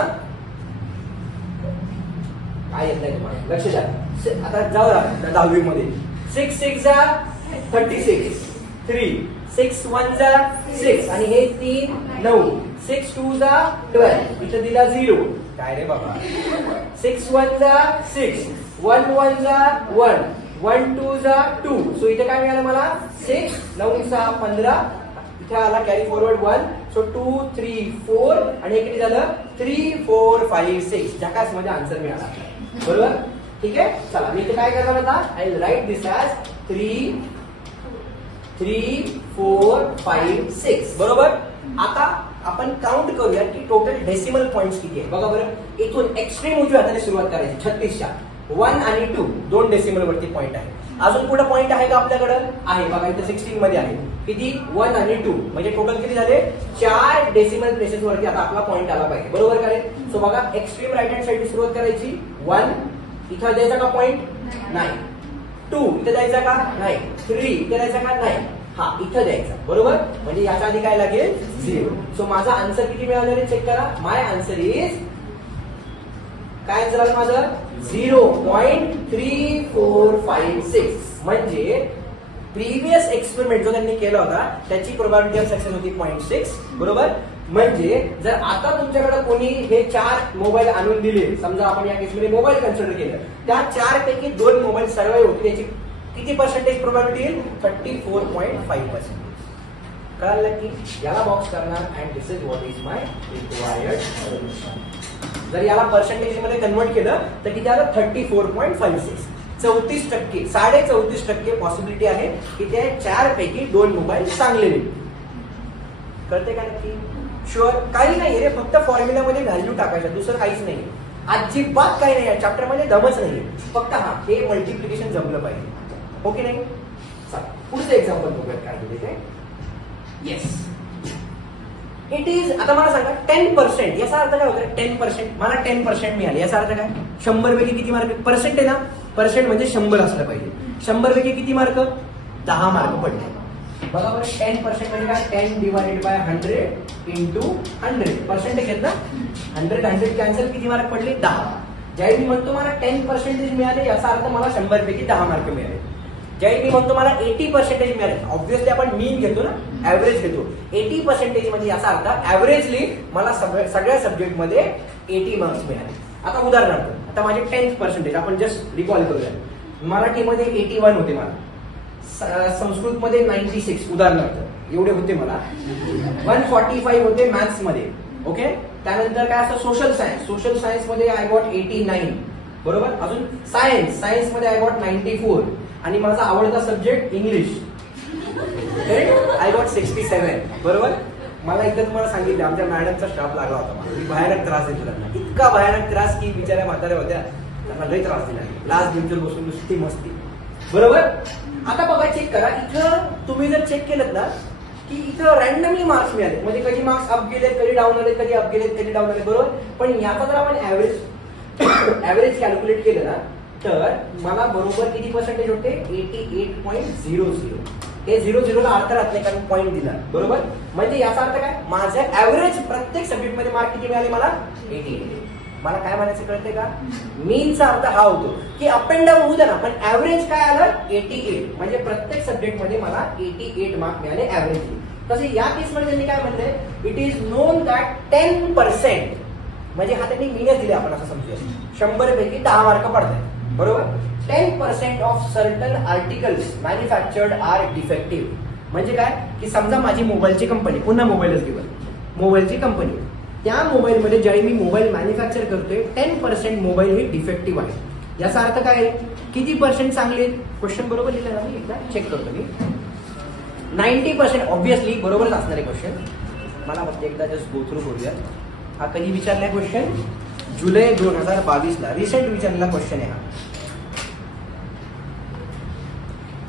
काय येत नाही तुम्हाला लक्ष द्या. आता जाऊ 10वी मध्ये 6 6 जा 36, 3 6 1 जा 6 आणि हे 3 9, 6 2 जा 12, इथं दिला 0. काय रे बाबा. 6 1 जा 6, 1 1 जा 1, 1 2 जा 2. सो इथे काय मिळालं मला 6 9 6 15, इथे आला कॅरी फॉरवर्ड 1. सो 2 3 4 आणि हे किती झालं 3 4 5 6. जकास मध्ये आन्सर मिळाला. बरोबर. ठीक आहे. चला मी इथे काय करणार आता, I will write this as 3 3 4 5 6. बरोबर. आता आपण काउंट करूया की टोटल डेसिमल पॉइंट्स किती आहे. बघा बरं, इथून एक्स्ट्रीम उजव्या हाताने सुरुवात करायची. 36च्या 1 आणि 2 दोन डेसिमल वरती पॉइंट आहे. अजून पुढे पॉइंट आहे का आपल्याकडे? आहे. बघा इथे 16 मध्ये आहे. किती 1 आणि 2 म्हणजे टोटल किती झाले 4 डेसिमल प्लेसेस वरती आता आपला पॉइंट आला पाहिजे. बरोबर का रे? सो बघा एक्स्ट्रीम राईट हँड साइड सुरुवात करायची. 1 इथं द्यायचा का पॉइंट? नाही. 2 इथे द्यायचा का? नाही. 3 इथे द्यायचा का? नाही. हा इथं द्यायचा. बरोबर. म्हणजे याच्या आधी काय लागेल 0. सो माझा आन्सर किती मिळालं रे चेक करा. माय आन्सर इज काय झालं माझं 0.3456. म्हणजे प्रिव्हियस एक्सपेरिमेंट जो त्यांनी केला होता त्याची प्रोबॅबिलिटी ऑफ सक्सेस होती 0.6. बरोबर. म्हणजे जर आता तुमच्याकडे कोणी हे 4 मोबाईल आणून दिले, समजा आपण या केसमध्ये मोबाईल कन्सिडर केलं, त्या 4 पैकी 2 मोबाईल सर्वाइव्ह होतील, याची किती पर्सेंटेज प्रोबॅबिलिटी येईल 34.5%. कळलं की याला बॉक्स करणार and this is what is my required solution. जर याला पर्सेंटेज मध्ये कन्वर्ट केलं तर किती आलं 34.56. 34%, 34.5% पॉसिबिलिटी आहे की त्या 4 पैकी 2 मोबाईल चांगले येईल. कळते का नक्की? शुअर. काही नाही रे, फक्त फॉर्म्युलामध्ये व्हॅल्यू टाकायचं, दुसरं काहीच नाही. अजिबात काही नाही, या चॅप्टर मध्ये दमच नाहीये. फक्त हा हे मल्टिप्लिकेशन जमलं पाहिजे. ओके नाही. पुढचं एक्झाम्पल बघूयात काय दिले ते. Yes it is. आता मला सांगा 10%. याचा अर्थ काय होतं 10%? मला 10% मिळाले याचा अर्थ काय? 100 पैकी किती मार्क? पर्सेंट आहे ना, पर्सेंट म्हणजे 100 असलं पाहिजे. 100 पैकी किती मार्क? 10 मार्क पडले. बघा बरं 10% म्हणजे काय 10 डिवाइडेड बाय 100 इंटू 100 पर्सेंटेज आहेत ना. 100 कॅन्सल, किती मार्क पडले 10. ज्यावेळी मी म्हणतो मला 10% मिळाले याचा अर्थ मला 100 पैकी 10 मार्क मिळाले. ज्यावेळी मी म्हणतो मला 80% मिळाले, ऑब्व्हियसली आपण मीन घेतो ना, ऍव्हरेज घेतो. 80% म्हणजे याचा अर्थ ऍव्हरेजली मला सगळ्या सब्जेक्ट मध्ये 80 मार्क्स मिळाले. आता उदाहरणार्थ आता माझे 10% आपण जस्ट रिकॉल करूया. मराठीमध्ये 81 होते मला, संस्कृत मध्ये 96 उदाहरणार्थ एवढे होते मला, 145 होते मॅथ्स मध्ये. ओके. त्यानंतर काय असतं सोशल सायन्स मध्ये आय गॉट 89. बरोबर. अजून सायन्स मध्ये आय गॉट 94 आणि माझा आवडता सब्जेक्ट इंग्लिश आय गॉट 67. बरोबर. मला इथं तुम्हाला सांगितलं आमच्या मॅडमचा स्टाफ लागला होता मला, मी भयानक त्रास देत होता. इतका भयानक त्रास की बिचाऱ्या म्हाताऱ्या होत्या, त्यांना लई त्रास दिला. लास्ट बेंचवर बसून नुसती मस्ती. बरोबर. आता बघा चेक करा, इथं तुम्ही जर चेक केलं ना की इथं रॅन्डमली मार्क्स मिळाले, म्हणजे कधी मार्क्स अप गेलेत, कधी डाऊन आले, कधी अप गेलेत, कधी डाऊन आले, बरोबर. पण याचा जर आपण ऍव्हरेज कॅल्क्युलेट केलं ना तर मला बरोबर किती पर्सेंटेज होते, 88.00. हे 00 ला अर्थ राहत नाही कारण पॉईंट दिला, बरोबर. म्हणजे याचा अर्थ काय, माझ्या ऍव्हरेज प्रत्येक सब्जेक्ट मध्ये मार्क किती मिळाले मला, 88. मला काय म्हणायचं कळते का, मीनचा अर्थ हा होतो की अप अँड डाऊन होऊ द्या ना, पण ऍव्हरेज काय आलं 88. म्हणजे प्रत्येक सब्जेक्ट मध्ये मला 88 मार्क मिळाले ऍव्हरेजली. तसे या केस मध्ये त्यांनी काय म्हणलंय, इट इज नोन दॅट 10%, म्हणजे हा त्यांनी मीनच दिले, आपण असं समजूया 100 पैकी 10 मार्क पडतात, बरोबर. 10% of certain articles manufactured are defective. म्हणजे काय की समजा माझी मोबाईलची कंपनी, पुन्हा मोबाईलच घेऊया, मोबाईलची कंपनी, त्या मोबाईलमध्ये ज्यावेळी मी मोबाईल मॅन्युफॅक्चर करतोय 10% मोबाईल हे डिफेक्टिव्ह आहे. याचा अर्थ काय आहे, किती पर्सेंट चांगले. क्वेश्चन बरोबर लिहिलं ना, मी एकदा चेक करतो मी. 90% ऑब्व्हियसली बरोबरच असणार आहे क्वेश्चन. मला फक्त एकदा जस्ट गो थ्रू करूया. हा कधी विचारलाय क्वेश्चन, जुलै 2022 ला रिसेंट विचारलेला क्वेश्चन आहे हा.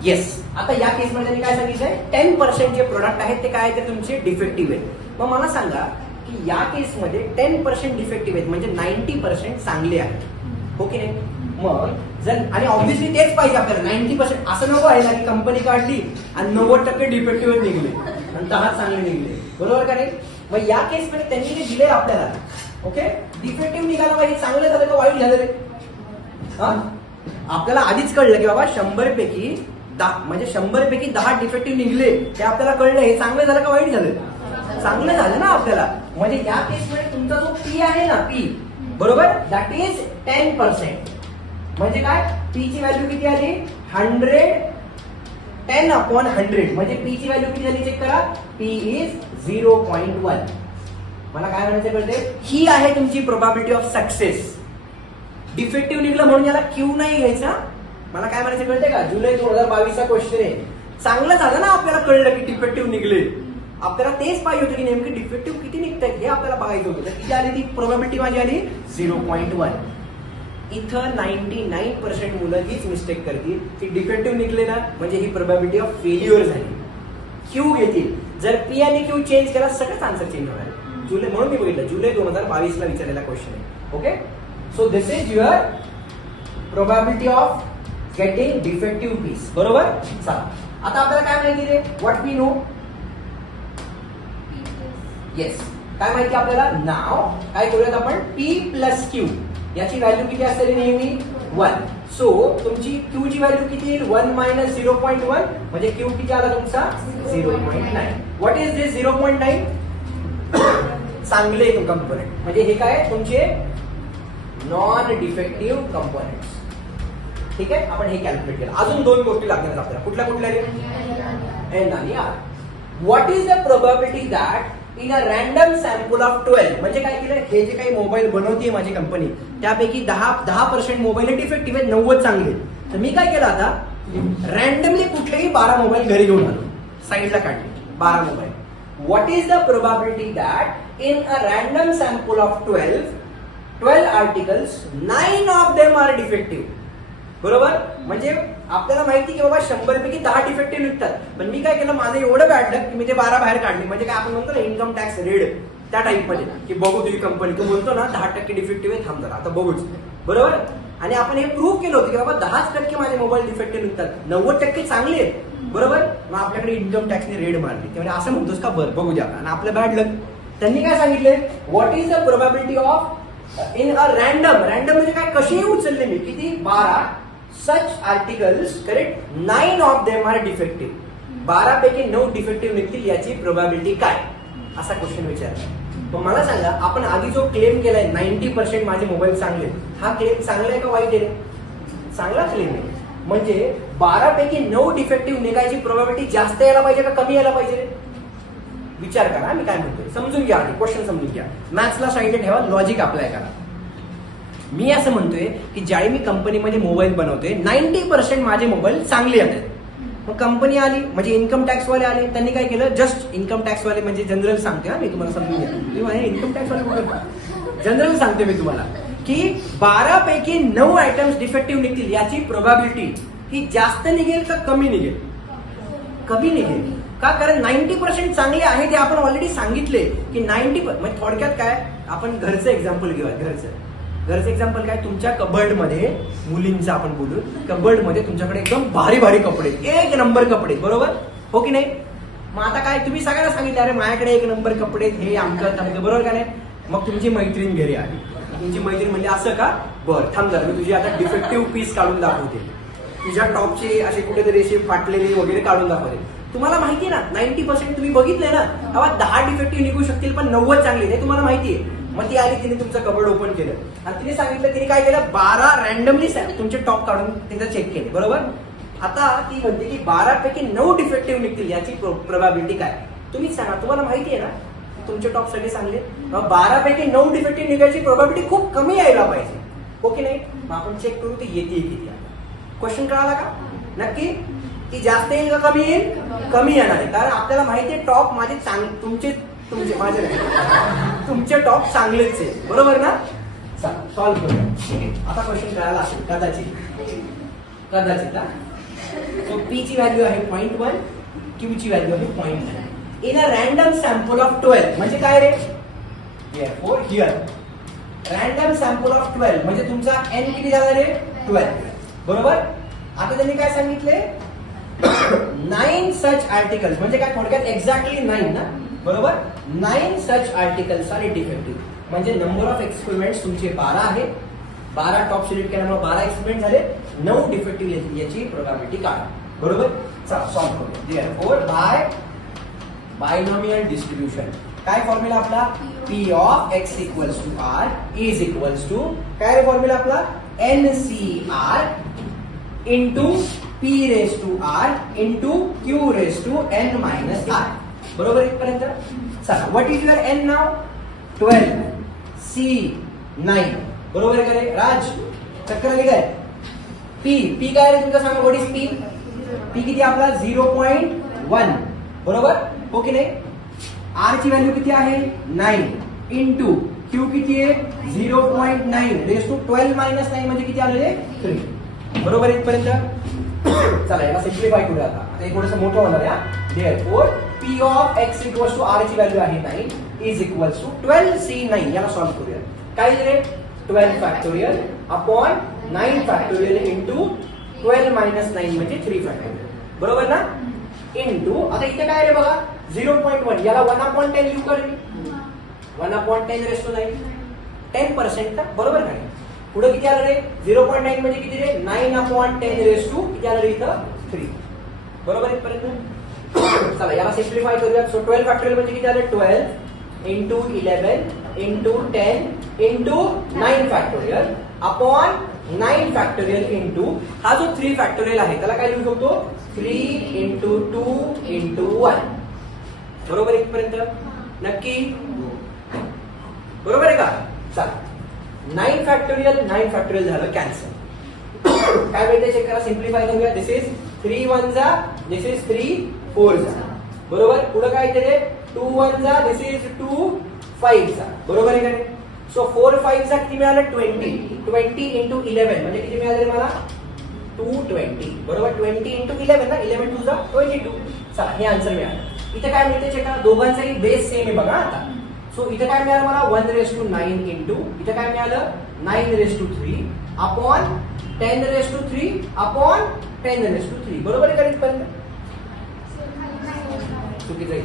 येस. आता या केसमध्ये त्यांनी काय सांगितलंय, 10% जे प्रोडक्ट आहेत ते काय ते तुमचे डिफेक्टिव्ह आहेत. मग मला सांगा की या केसमध्ये 10% डिफेक्टिव्ह आहेत म्हणजे 90% चांगले आहेत, हो की नाही. मग जर, आणि ऑब्व्हियसली तेच पाहिजे आपल्याला, 90%. असं नको आहे ना की कंपनी काढली आणि 90% डिफेक्टिव्ह निघले आणि 10 चांगले निघले, बरोबर का नाही. मग या केसमध्ये त्यांनी जे दिले आपल्याला, ओके, डिफेक्टिव्ह निघाला पाहिजे, चांगलं झालं का वाईट झालं रे. आपल्याला आधीच कळलं की बाबा 100 पैकी 10, म्हणजे 100 पैकी 10 डिफेक्टिव्ह निघले, ते आपल्याला कळलं. हे चांगलं झालं का वाईट झालं, चांगलं झालं ना आपल्याला. म्हणजे या केसमध्ये तुमचा जो पी आहे ना, पी, बरोबर, दॅट इज 10%. म्हणजे काय, पी ची व्हॅल्यू किती आली, 10/100. म्हणजे पी ची व्हॅल्यू किती झाली चेक करा, पी इज 0.1. मला काय म्हणायचं कळते, ही आहे तुमची प्रोबॅबिलिटी ऑफ सक्सेस. डिफेक्टिव्ह निघलं म्हणून याला क्यू नाही घ्यायचा. मला काय म्हणायचं कळते का, जुलै 2022 चा क्वेश्चन आहे. चांगलं झालं ना आपल्याला कळलं की डिफेक्टिव्ह निघले. आपल्याला तेच पाहिजे होतं की नेमकी डिफेक्टिव्ह किती निघतात हे आपल्याला बघायचं होतं. तर किती आली ती प्रोबॅबिलिटी, माझी आली 0.1. इथं 99% मुलं हीच मिस्टेक करतील की डिफेक्टिव्ह निघले ना म्हणजे ही प्रोबॅबिलिटी ऑफ फेल्युअर झाली. क्यू घेतील. जर पी आणि क्यू चेंज केला सगळंच आन्सर चेंज होणार. जुलै, म्हणून मी बघितलं जुलै 2022 ला विचारलेला क्वेश्चन आहे. Okay, so this is your probability of getting defective piece, बरोबर. चला आता आपल्याला काय माहिती रे, व्हॉट वी नो. येस, काय माहिती आपल्याला. नाव काय करूयात आपण, पी प्लस क्यू, याची व्हॅल्यू किती असते नेहमी 1. सो तुमची क्यू ची व्हॅल्यू किती येईल, 1 - 0.1. म्हणजे क्यू किती आला तुमचा 0.9. व्हॉट इज दिस 0.9, चांगले कंपोनेंट. म्हणजे हे काय तुमचे नॉन डिफेक्टिव्ह कंपोनेंट्स. ठीक आहे, आपण हे कॅल्क्युलेट केलं. अजून 2 गोष्टी लागणार आपल्याला. कुठल्या कुठल्या, एन आणि r. What is the probability that in a random sample of 12. म्हणजे काय केलं, हे जे काही मोबाईल बनवते माझी कंपनी त्यापैकी 10% मोबाईल हे डिफेक्टिव्ह आहेत, 90 चांगले. तर मी काय केलं, आता रॅन्डमली कुठलेही 12 मोबाईल घरी घेऊन आलो, साईडला काढले 12 mobile. What is the probability that in a random sample of 12 articles 9 of them are defective. बरोबर. म्हणजे आपल्याला माहिती की बाबा 100 पैकी 10 डिफेक्टिव्ह निघतात. पण मी काय केलं, माझं एवढं काढलं की मी ते 12 बाहेर काढले. म्हणजे काय आपण म्हणतो ना इन्कम टॅक्स रेड, त्या टाइप मध्ये की बघू तुझी कंपनी, तू बोलतो ना 10% डिफेक्टिव्ह आहे, थांब जरा आता बघूच, बरोबर. आणि आपण हे प्रूव्ह केलं होतं की बाबा 10% माझे मोबाईल डिफेक्टिव्ह निघतात, 90% चांगले आहेत, बरोबर. मग आपल्याकडे इन्कम टॅक्सने रेड मारली. म्हणजे असं म्हणतोस का, बरं बघू द्या. आणि आपलं बॅड लक. त्यांनी काय सांगितले, what is the probability of in a random. Random म्हणजे काय, कशीही उचलले मी, किती 12 such articles, correct, 9 of them are defective. 12 पैकी 9 डिफेक्टिव्ह निघतील, याची प्रोबॅबिलिटी काय, असा क्वेश्चन विचारला. मग मला सांगा, आपण आधी जो क्लेम केलाय 90% माझे मोबाईल चांगले, हा क्लेम चांगला आहे का वाईट आहे, चांगला क्लेम आहे. म्हणजे 12 पैकी 9 डिफेक्टिव्ह निघायची प्रोबॅबिलिटी जास्त यायला पाहिजे का कमी यायला पाहिजे, विचार करा. मी काय म्हणतोय समजून घ्या, आधी क्वेश्चन समजून घ्या. मॅथ्सला साईडला ठेवा, लॉजिक अप्लाय करा. मी असं म्हणतोय की ज्यावेळी मी कंपनीमध्ये मोबाईल बनवतोय 90% माझे मोबाईल चांगले आहेत. मग कंपनी आली, म्हणजे इन्कम टॅक्स वाले आले, त्यांनी काय केलं, जस्ट इन्कम टॅक्स वाले म्हणजे जनरल सांगते मी तुम्हाला, समजून घ्या. इन्कम टॅक्स वाले जनरल सांगते मी तुम्हाला की 12 पैकी 9 आयटम्स डिफेक्टिव्ह निघतील, याची प्रोबॅबिलिटी ही जास्त निघेल का कमी निघेल? कमी निघेल का? कारण 90% चांगले आहे ते आपण ऑलरेडी सांगितले की 90 म्हणजे थोडक्यात काय, आपण घरचं एक्झाम्पल घेऊया. घरचं एक्झाम्पल काय, तुमच्या कबर्डमध्ये, मुलींचं आपण बोलू, कबर्डमध्ये तुमच्याकडे एकदम भारी भारी कपडे, एक नंबर कपडे, बरोबर हो की नाही? मग आता काय, तुम्ही सगळ्यांना सांगितलं अरे माझ्याकडे एक नंबर कपडे, हे आमचं थांबतं, बरोबर का नाही? मग तुमची मैत्रीण घरी आली, तुमची मैत्रीण म्हणजे असं का, बरं थांब जरा मी तुझी आता डिफेक्टिव्ह पीस काढून दाखवते, तुझ्या टॉपचे असे कुठेतरी असे फाटलेले वगैरे काढून दाखवते. तुम्हाला माहिती आहे ना 90% तुम्ही बघितले ना, तेव्हा 10 डिफेक्टिव्ह निघू शकतील पण 90 चांगले, हे तुम्हाला माहिती आहे. मग ती आली, तिने तुमचं कबर्ड ओपन केलं आणि तिने सांगितलं, तिने काय केलं, 12 रॅन्डमली तुमचे टॉप काढून तिने चेक केले, बरोबर. आता ती म्हणते की 12 पैकी 9 डिफेक्टिव्ह निघतील, याची प्रोबॅबिलिटी काय? तुम्हीच सांगा, तुम्हाला माहिती आहे ना तुमचे टॉप सगळे चांगले, 12 पैकी 9 डिफेक्टिव्ह निघायची प्रोबॅबिलिटी खूप कमी यायला पाहिजे, हो की नाही? मग आपण चेक करू ते येते किती. क्वेश्चन कळाला का? नक्की ती जास्त येईल का कमी येईल? कमी येणार आहे, कारण आपल्याला माहिती आहे टॉप माझे तुमचे माझे तुमचे टॉप चांगलेच आहे, बरोबर ना? सॉल्व्ह करूया. ठीक आहे, आता क्वेश्चन कळाला असेल कदाचित. सो पी ची व्हॅल्यू आहे 0.1, क्यू ची व्हॅल्यू आहे 0.9 in a random sample of 12. म्हणजे काय रे? हिअर रॅन्डम सॅम्पल ऑफ 12 म्हणजे तुमचा एन किती झाला रे? 12, बरोबर. आता त्यांनी काय सांगितले, 9 सच आर्टिकल्स, म्हणजे काय थोडक्यात एक्झॅक्टली 9 ना, बरोबर. 9 सच आर्टिकल्स आर डिफेक्टिव्ह, म्हणजे नंबर ऑफ एक्सपेरिमेंट्स तुमचे 12 आहे. 12 टॉप सिलेक्ट केल्यामुळे 12 एक्सपेरिमेंट झाले, 9 डिफेक्टिव्ह याची प्रोबॅबिलिटी काढा, बरोबर. चला सॉल्व्ह करूया. देअरफॉर बाय बायनॉमियल डिस्ट्रीब्युशन काय फॉर्म्युला आपला, p of x equals to r is equals to काय रे फॉर्म्युला आपला, NCR into p raise to r into q raise to n minus r, बरोबर इथपर्यंत. चला, व्हॉट इज युअर एन नाव? 12, C 9, बरोबर आहे का रे राज? चक्कर आली काय? पी काय रे तुमचं सांगा, व्हॉट इज पी? पी किती आपला 0.1, बरोबर हो की नाही? आर ची व्हॅल्यू किती आहे 9 इंटू क्यू किती आहे 0.9 रेस टू 12 मायनस 9 म्हणजे किती आलेले 3, बरोबर इथपर्यंत. चला याला सिम्प्लिफाय करूया. आता हे थोडंसं मोठं होणार आहे. Therefore P of x equals to r ची व्हॅल्यू आहे 9 इज इक्वल्स टू 12C9. याला सॉल्व्ह करूया. काय रे 12 factorial upon 9 factorial into 12 minus 9 म्हणजे 3 फॅक्टोरियल, बरोबर ना. इंटू आता इथे काय रे बघा 0.1, याला 1/10 लिहू कर, 1/10 रेस टू 9, 10% का, बरोबर नाही. पुढे किती आलं रे 0.9 म्हणजे किती रे 9/10 रेस टू किती आलं रे इथं 3, बरोबर इथपर्यंत. चला याला सिम्प्लिफाय करूया. सो 12 फॅक्टोरियल म्हणजे किती आलं 12 into 11 into 10 into 9 factorial upon 9 factorial into हा जो 3 फॅक्टोरियल आहे त्याला काय लिहू शकतो 3 इंटू 2 इंटू 1, बरोबर इथपर्यंत. नक्की बरोबर आहे का? चला 9 फॅक्टोरियल झालं कॅन्सल. काय मिळते चेक करा, सिम्प्लिफाय करूया. दिस इज 3 1 जा, दिस इज 3 4 जा, बरोबर. पुढे काय येते 2 1 जा, दिस इज 2 5 जा, बरोबर आहे का नाही. सो 4 5 जा किती मिळालं 20 इंटू 11 म्हणजे किती मिळाले मला 220, बरोबर. 20 इंटू 11 ना, 11 2 जा 22. चला हे आन्सर मिळालं. इथे काय मिळते चेक करा, दोघांचाही बेस सेम आहे बघा आता. सो इथे काय मिळालं मला 1/9 इंटू इथे काय मिळालं 9/3 अपॉन 10/3 अपॉन 10/3, बरोबर आहे का इथपर्यंत? चुकीचं आहे.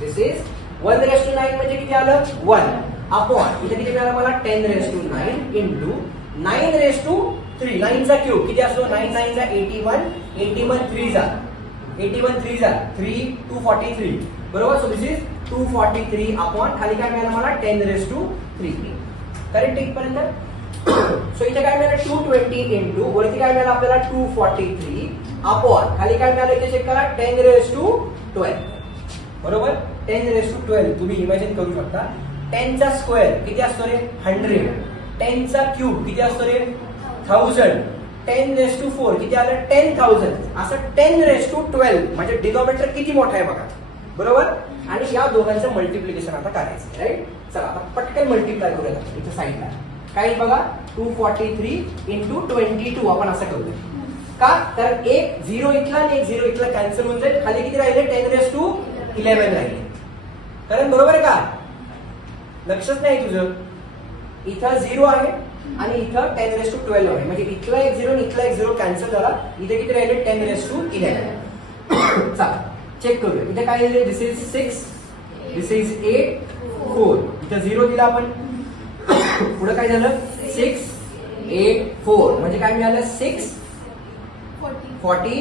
दिस इज 1/9 म्हणजे किती आलं 1 अपॉन इथे किती मिळालं मला 10/9 इंटू 9/3, 9 चा क्यूब किती असतो 9 9 जा 81, 81 3 जा 3 243, बरोबर. सो दिस इज 243 अपॉन खाली काय मिळालं मला 10/3, करेक्ट इथपर्यंत. सो इथे काय मिळालं 220 इंटू वरती काय मिळालं आपल्याला 243 अपॉन खाली काय मिळालं इथे चेक करा 10/12, बरोबर. 10/12 तुम्ही इमॅजिन करू शकता 10 चा स्क्वेअर किती असतो रे 100, 10 चा क्यूब किती असतो रे 1000, 10/4 किती आलं 10,000, असं 10/12 म्हणजे डिनॉमिनेटर किती मोठा आहे बघा, बरोबर. आणि या दोघांचं मल्टिप्लिकेशन आता करायचं, राईट. चला आता पटकन मल्टिप्लाय करूया. इथे साईडला काय बघा 243 इंटू 22 आपण असं करूया. का? तर एक 0 इथला आणि एक 0 इथला कॅन्सल होऊन जाईल. खाली किती राहिले? 10⁻11 राहिले. कारण बरोबर आहे का? लक्षच नाही तुझं. इथं 0 आहे आणि इथं 10⁻12 आहे. म्हणजे इथला एक 0 आणि इथला एक 0 कॅन्सल झाला. इथे किती राहिले? 10⁻11. चला चेक करूया. इथे काय लिहिले? दिस इज 6, दिस इज 8, 4. इथं 0 दिला आपण. पुढे काय झालं? 6, 8, 4. म्हणजे काय मिळालं? 6, 14.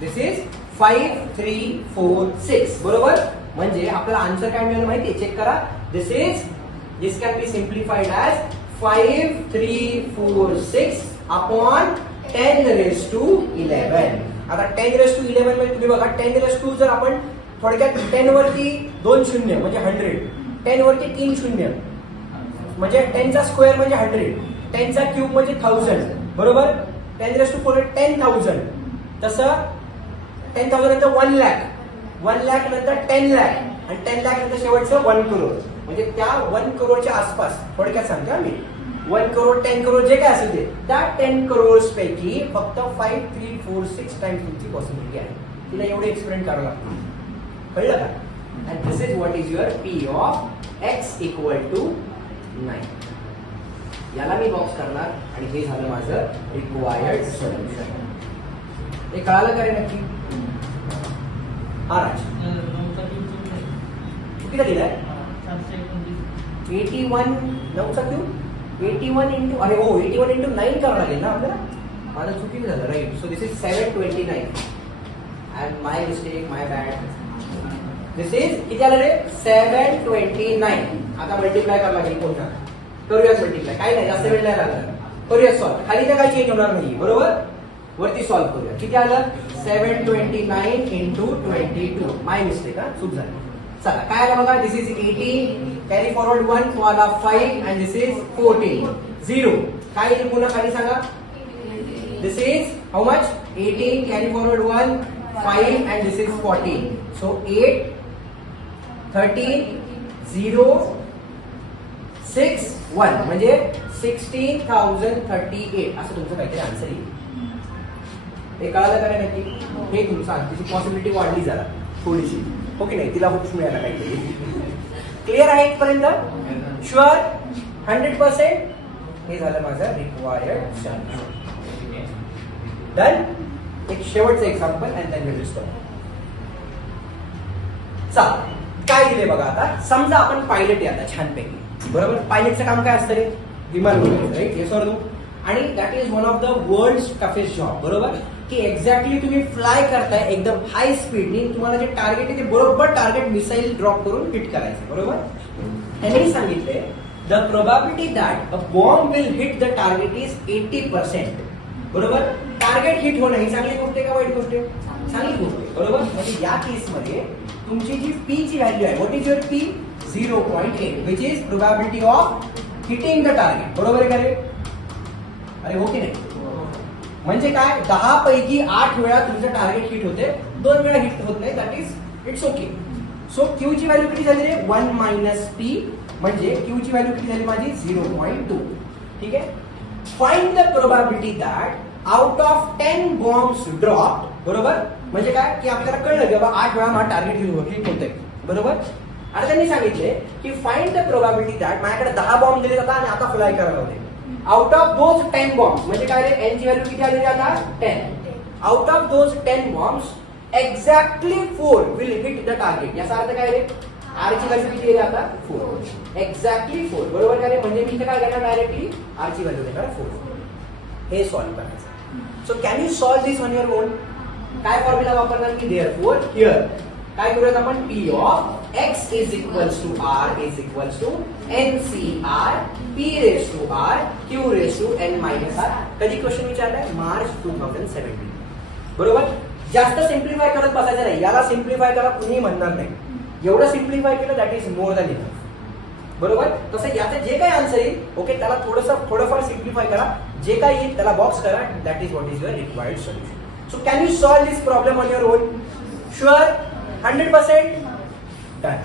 दिस इज 5, 3, 4, 6. बरोबर. म्हणजे आपल्याला आन्सर काय मिळालं माहिती? चेक करा. This can be simplified as 5, 3, 4, 6 upon 10⁻11. आता 10⁻11 मध्ये तुम्ही बघा, 10⁻2 जर आपण थोडक्यात 10 वरती 2 शून्य म्हणजे 100, 10 वरती 3 शून्य म्हणजे 10 चा स्क्वेअर म्हणजे 100, 10 चा क्यूब म्हणजे 1000. बरोबर. 10⁻4 10,000. तसं 10,000 नंतर 1 लाख, 1 लाख नंतर 10 लाख आणि 10 लाख नंतर शेवटचं 1 करोड. म्हणजे त्या 1 करोडच्या आसपास थोडक्यात सांगतो आम्ही. 1 करोड, 10 करोड जे काय असेल ते, त्या 10 करोड पैकी फक्त 5, 3, 4, 6 टाइम्स तुमची पॉसिबिलिटी आहे. तिला एवढे एक्सपेरिमेंट करावं लागतं. कळलं का? And this is what is your p of x equal to 9. याला मी बॉक्स करणार आणि हे झालं माझं रिक्वायर्ड सोल्युशन. हे कळालं का रे नक्की? हा राज किती दिलाय? 81 9चा क्यूब 81 इंटू, अरे हो 81 इंटू 9 करावं लागेल ना आपल्याला. माझं चुकीचं झालं. Right. So this is 729 and my mistake, my bad. This is किती आलं रे? 729. आता मल्टिप्लाय करायला लागेल. कोणता करूयाच मल्टिप्लाय. काही नाही, जास्त वेळ नाही लागणार. करूया सॉल्व. खाली तर काही चेंज होणार नाही. बरोबर. वरती सॉल्व करूया. किती आलं? 729 इंटू 22. माय मिस्टेक. हा चूक झाली. चला काय आलं बघा. दिस इज 18. कॅरी फॉरवर्ड 1 तो आला 5 अँड दिस इज 14. 0 काय येईल पुन्हा खाली सांगा. This is how much? 18. Carry forward 1 5 and this is 14. So 8 13 0 6 1 म्हणजे 16,038 असं तुमचं काहीतरी आन्सर येईल. हे कळालं का नक्की? हे तुमचं तिची पॉसिबिलिटी वाढली जरा थोडीशी. हो की नाही? तिला होप्स मिळाला काहीतरी. क्लिअर आहे इथपर्यंत? शुअर 100%. हे झालं माझं रिक्वायर्ड सोल्युशन. डन. एक शेवटचं example and then we will stop. चला काय दिले बघा. आता समजा आपण पायलट आहे आता छानपैकी. बरोबर. पायलटचं काम काय असतं रे? विमान उडवायचं. राईट. Yes or no? आणि that is one of the world toughest job. बरोबर. की एक्झॅक्टली तुम्ही फ्लाय करताय एकदम हाय स्पीडनी. तुम्हाला जे टार्गेट आहे ते बरोबर टार्गेट मिसाईल ड्रॉप करून हिट करायचं. बरोबर. त्यांनी सांगितले the probability that a bomb will hit the target is 80%. बरोबर. टार्गेट हिट होणं ही चांगली गोष्ट आहे का वाईट गोष्ट आहे? चांगली गोष्ट आहे. बरोबर. म्हणजे या केसमध्ये तुमची जी पी ची व्हॅल्यू आहे, what is your p? 0.8 which is probability of hitting the target. बरोबर आहे का रे? अरे हो की नाही? म्हणजे काय? 10 पैकी 8 वेळा तुमचं टार्गेट हिट होते, 2 वेळा हिट होत नाही. That is it's okay. So Q ची व्हॅल्यू किती झाली रे? 1 मायनस पी. म्हणजे क्यू ची व्हॅल्यू किती झाली माझी? 0.2. ठीक आहे. Find the probability that out of 10 bombs drop. बरोबर. म्हणजे काय? की आपल्याला कळलं की बाबा 8 वेळा माझा टार्गेट हिट होतंय. बरोबर. आता त्यांनी सांगितले की फाइंड द प्रोबॅबिलिटी दॅट माझ्याकडे 10 बॉम्ब दिले जातात आणि आता फ्लाय करायला होते. आउट ऑफ दोज 10 बॉम्ब्स म्हणजे काय रे? एन ची व्हॅल्यू किती आलेली आता? 10. Out of those 10 bombs exactly 4 will hit the target. याचा अर्थ काय रे? आर ची व्हॅल्यू किती आहे आता? 4. एक्झॅक्टली 4. बरोबर का रे? म्हणजे मी इथे काय घेणार? डायरेक्टली आर ची व्हॅल्यू घेणार 4. हे सॉल्व्ह करायचं. So can you solve this on your own? काय फॉर्म्युला वापरणार की देअरफॉर हिअर काय करूयात आपण? P of x is equals to r is equals to n c r p raise to r q raise to n minus r. कधी question विचारलाय? March 2017. बरोबर. जास्त सिम्प्लिफाय करत बसायचं नाही. याला सिम्प्लिफाय करा कुणी म्हणणार नाही. एवढं सिम्प्लिफाय केलं that is more than enough. बरोबर. तसं याचं जे काही आन्सर येईल ओके त्याला थोडंफार सिम्प्लिफाय करा. जे काही येईल त्याला बॉक्स करा. That is what is your required solution. So can you solve this problem on your own? Sure? 100%? Done.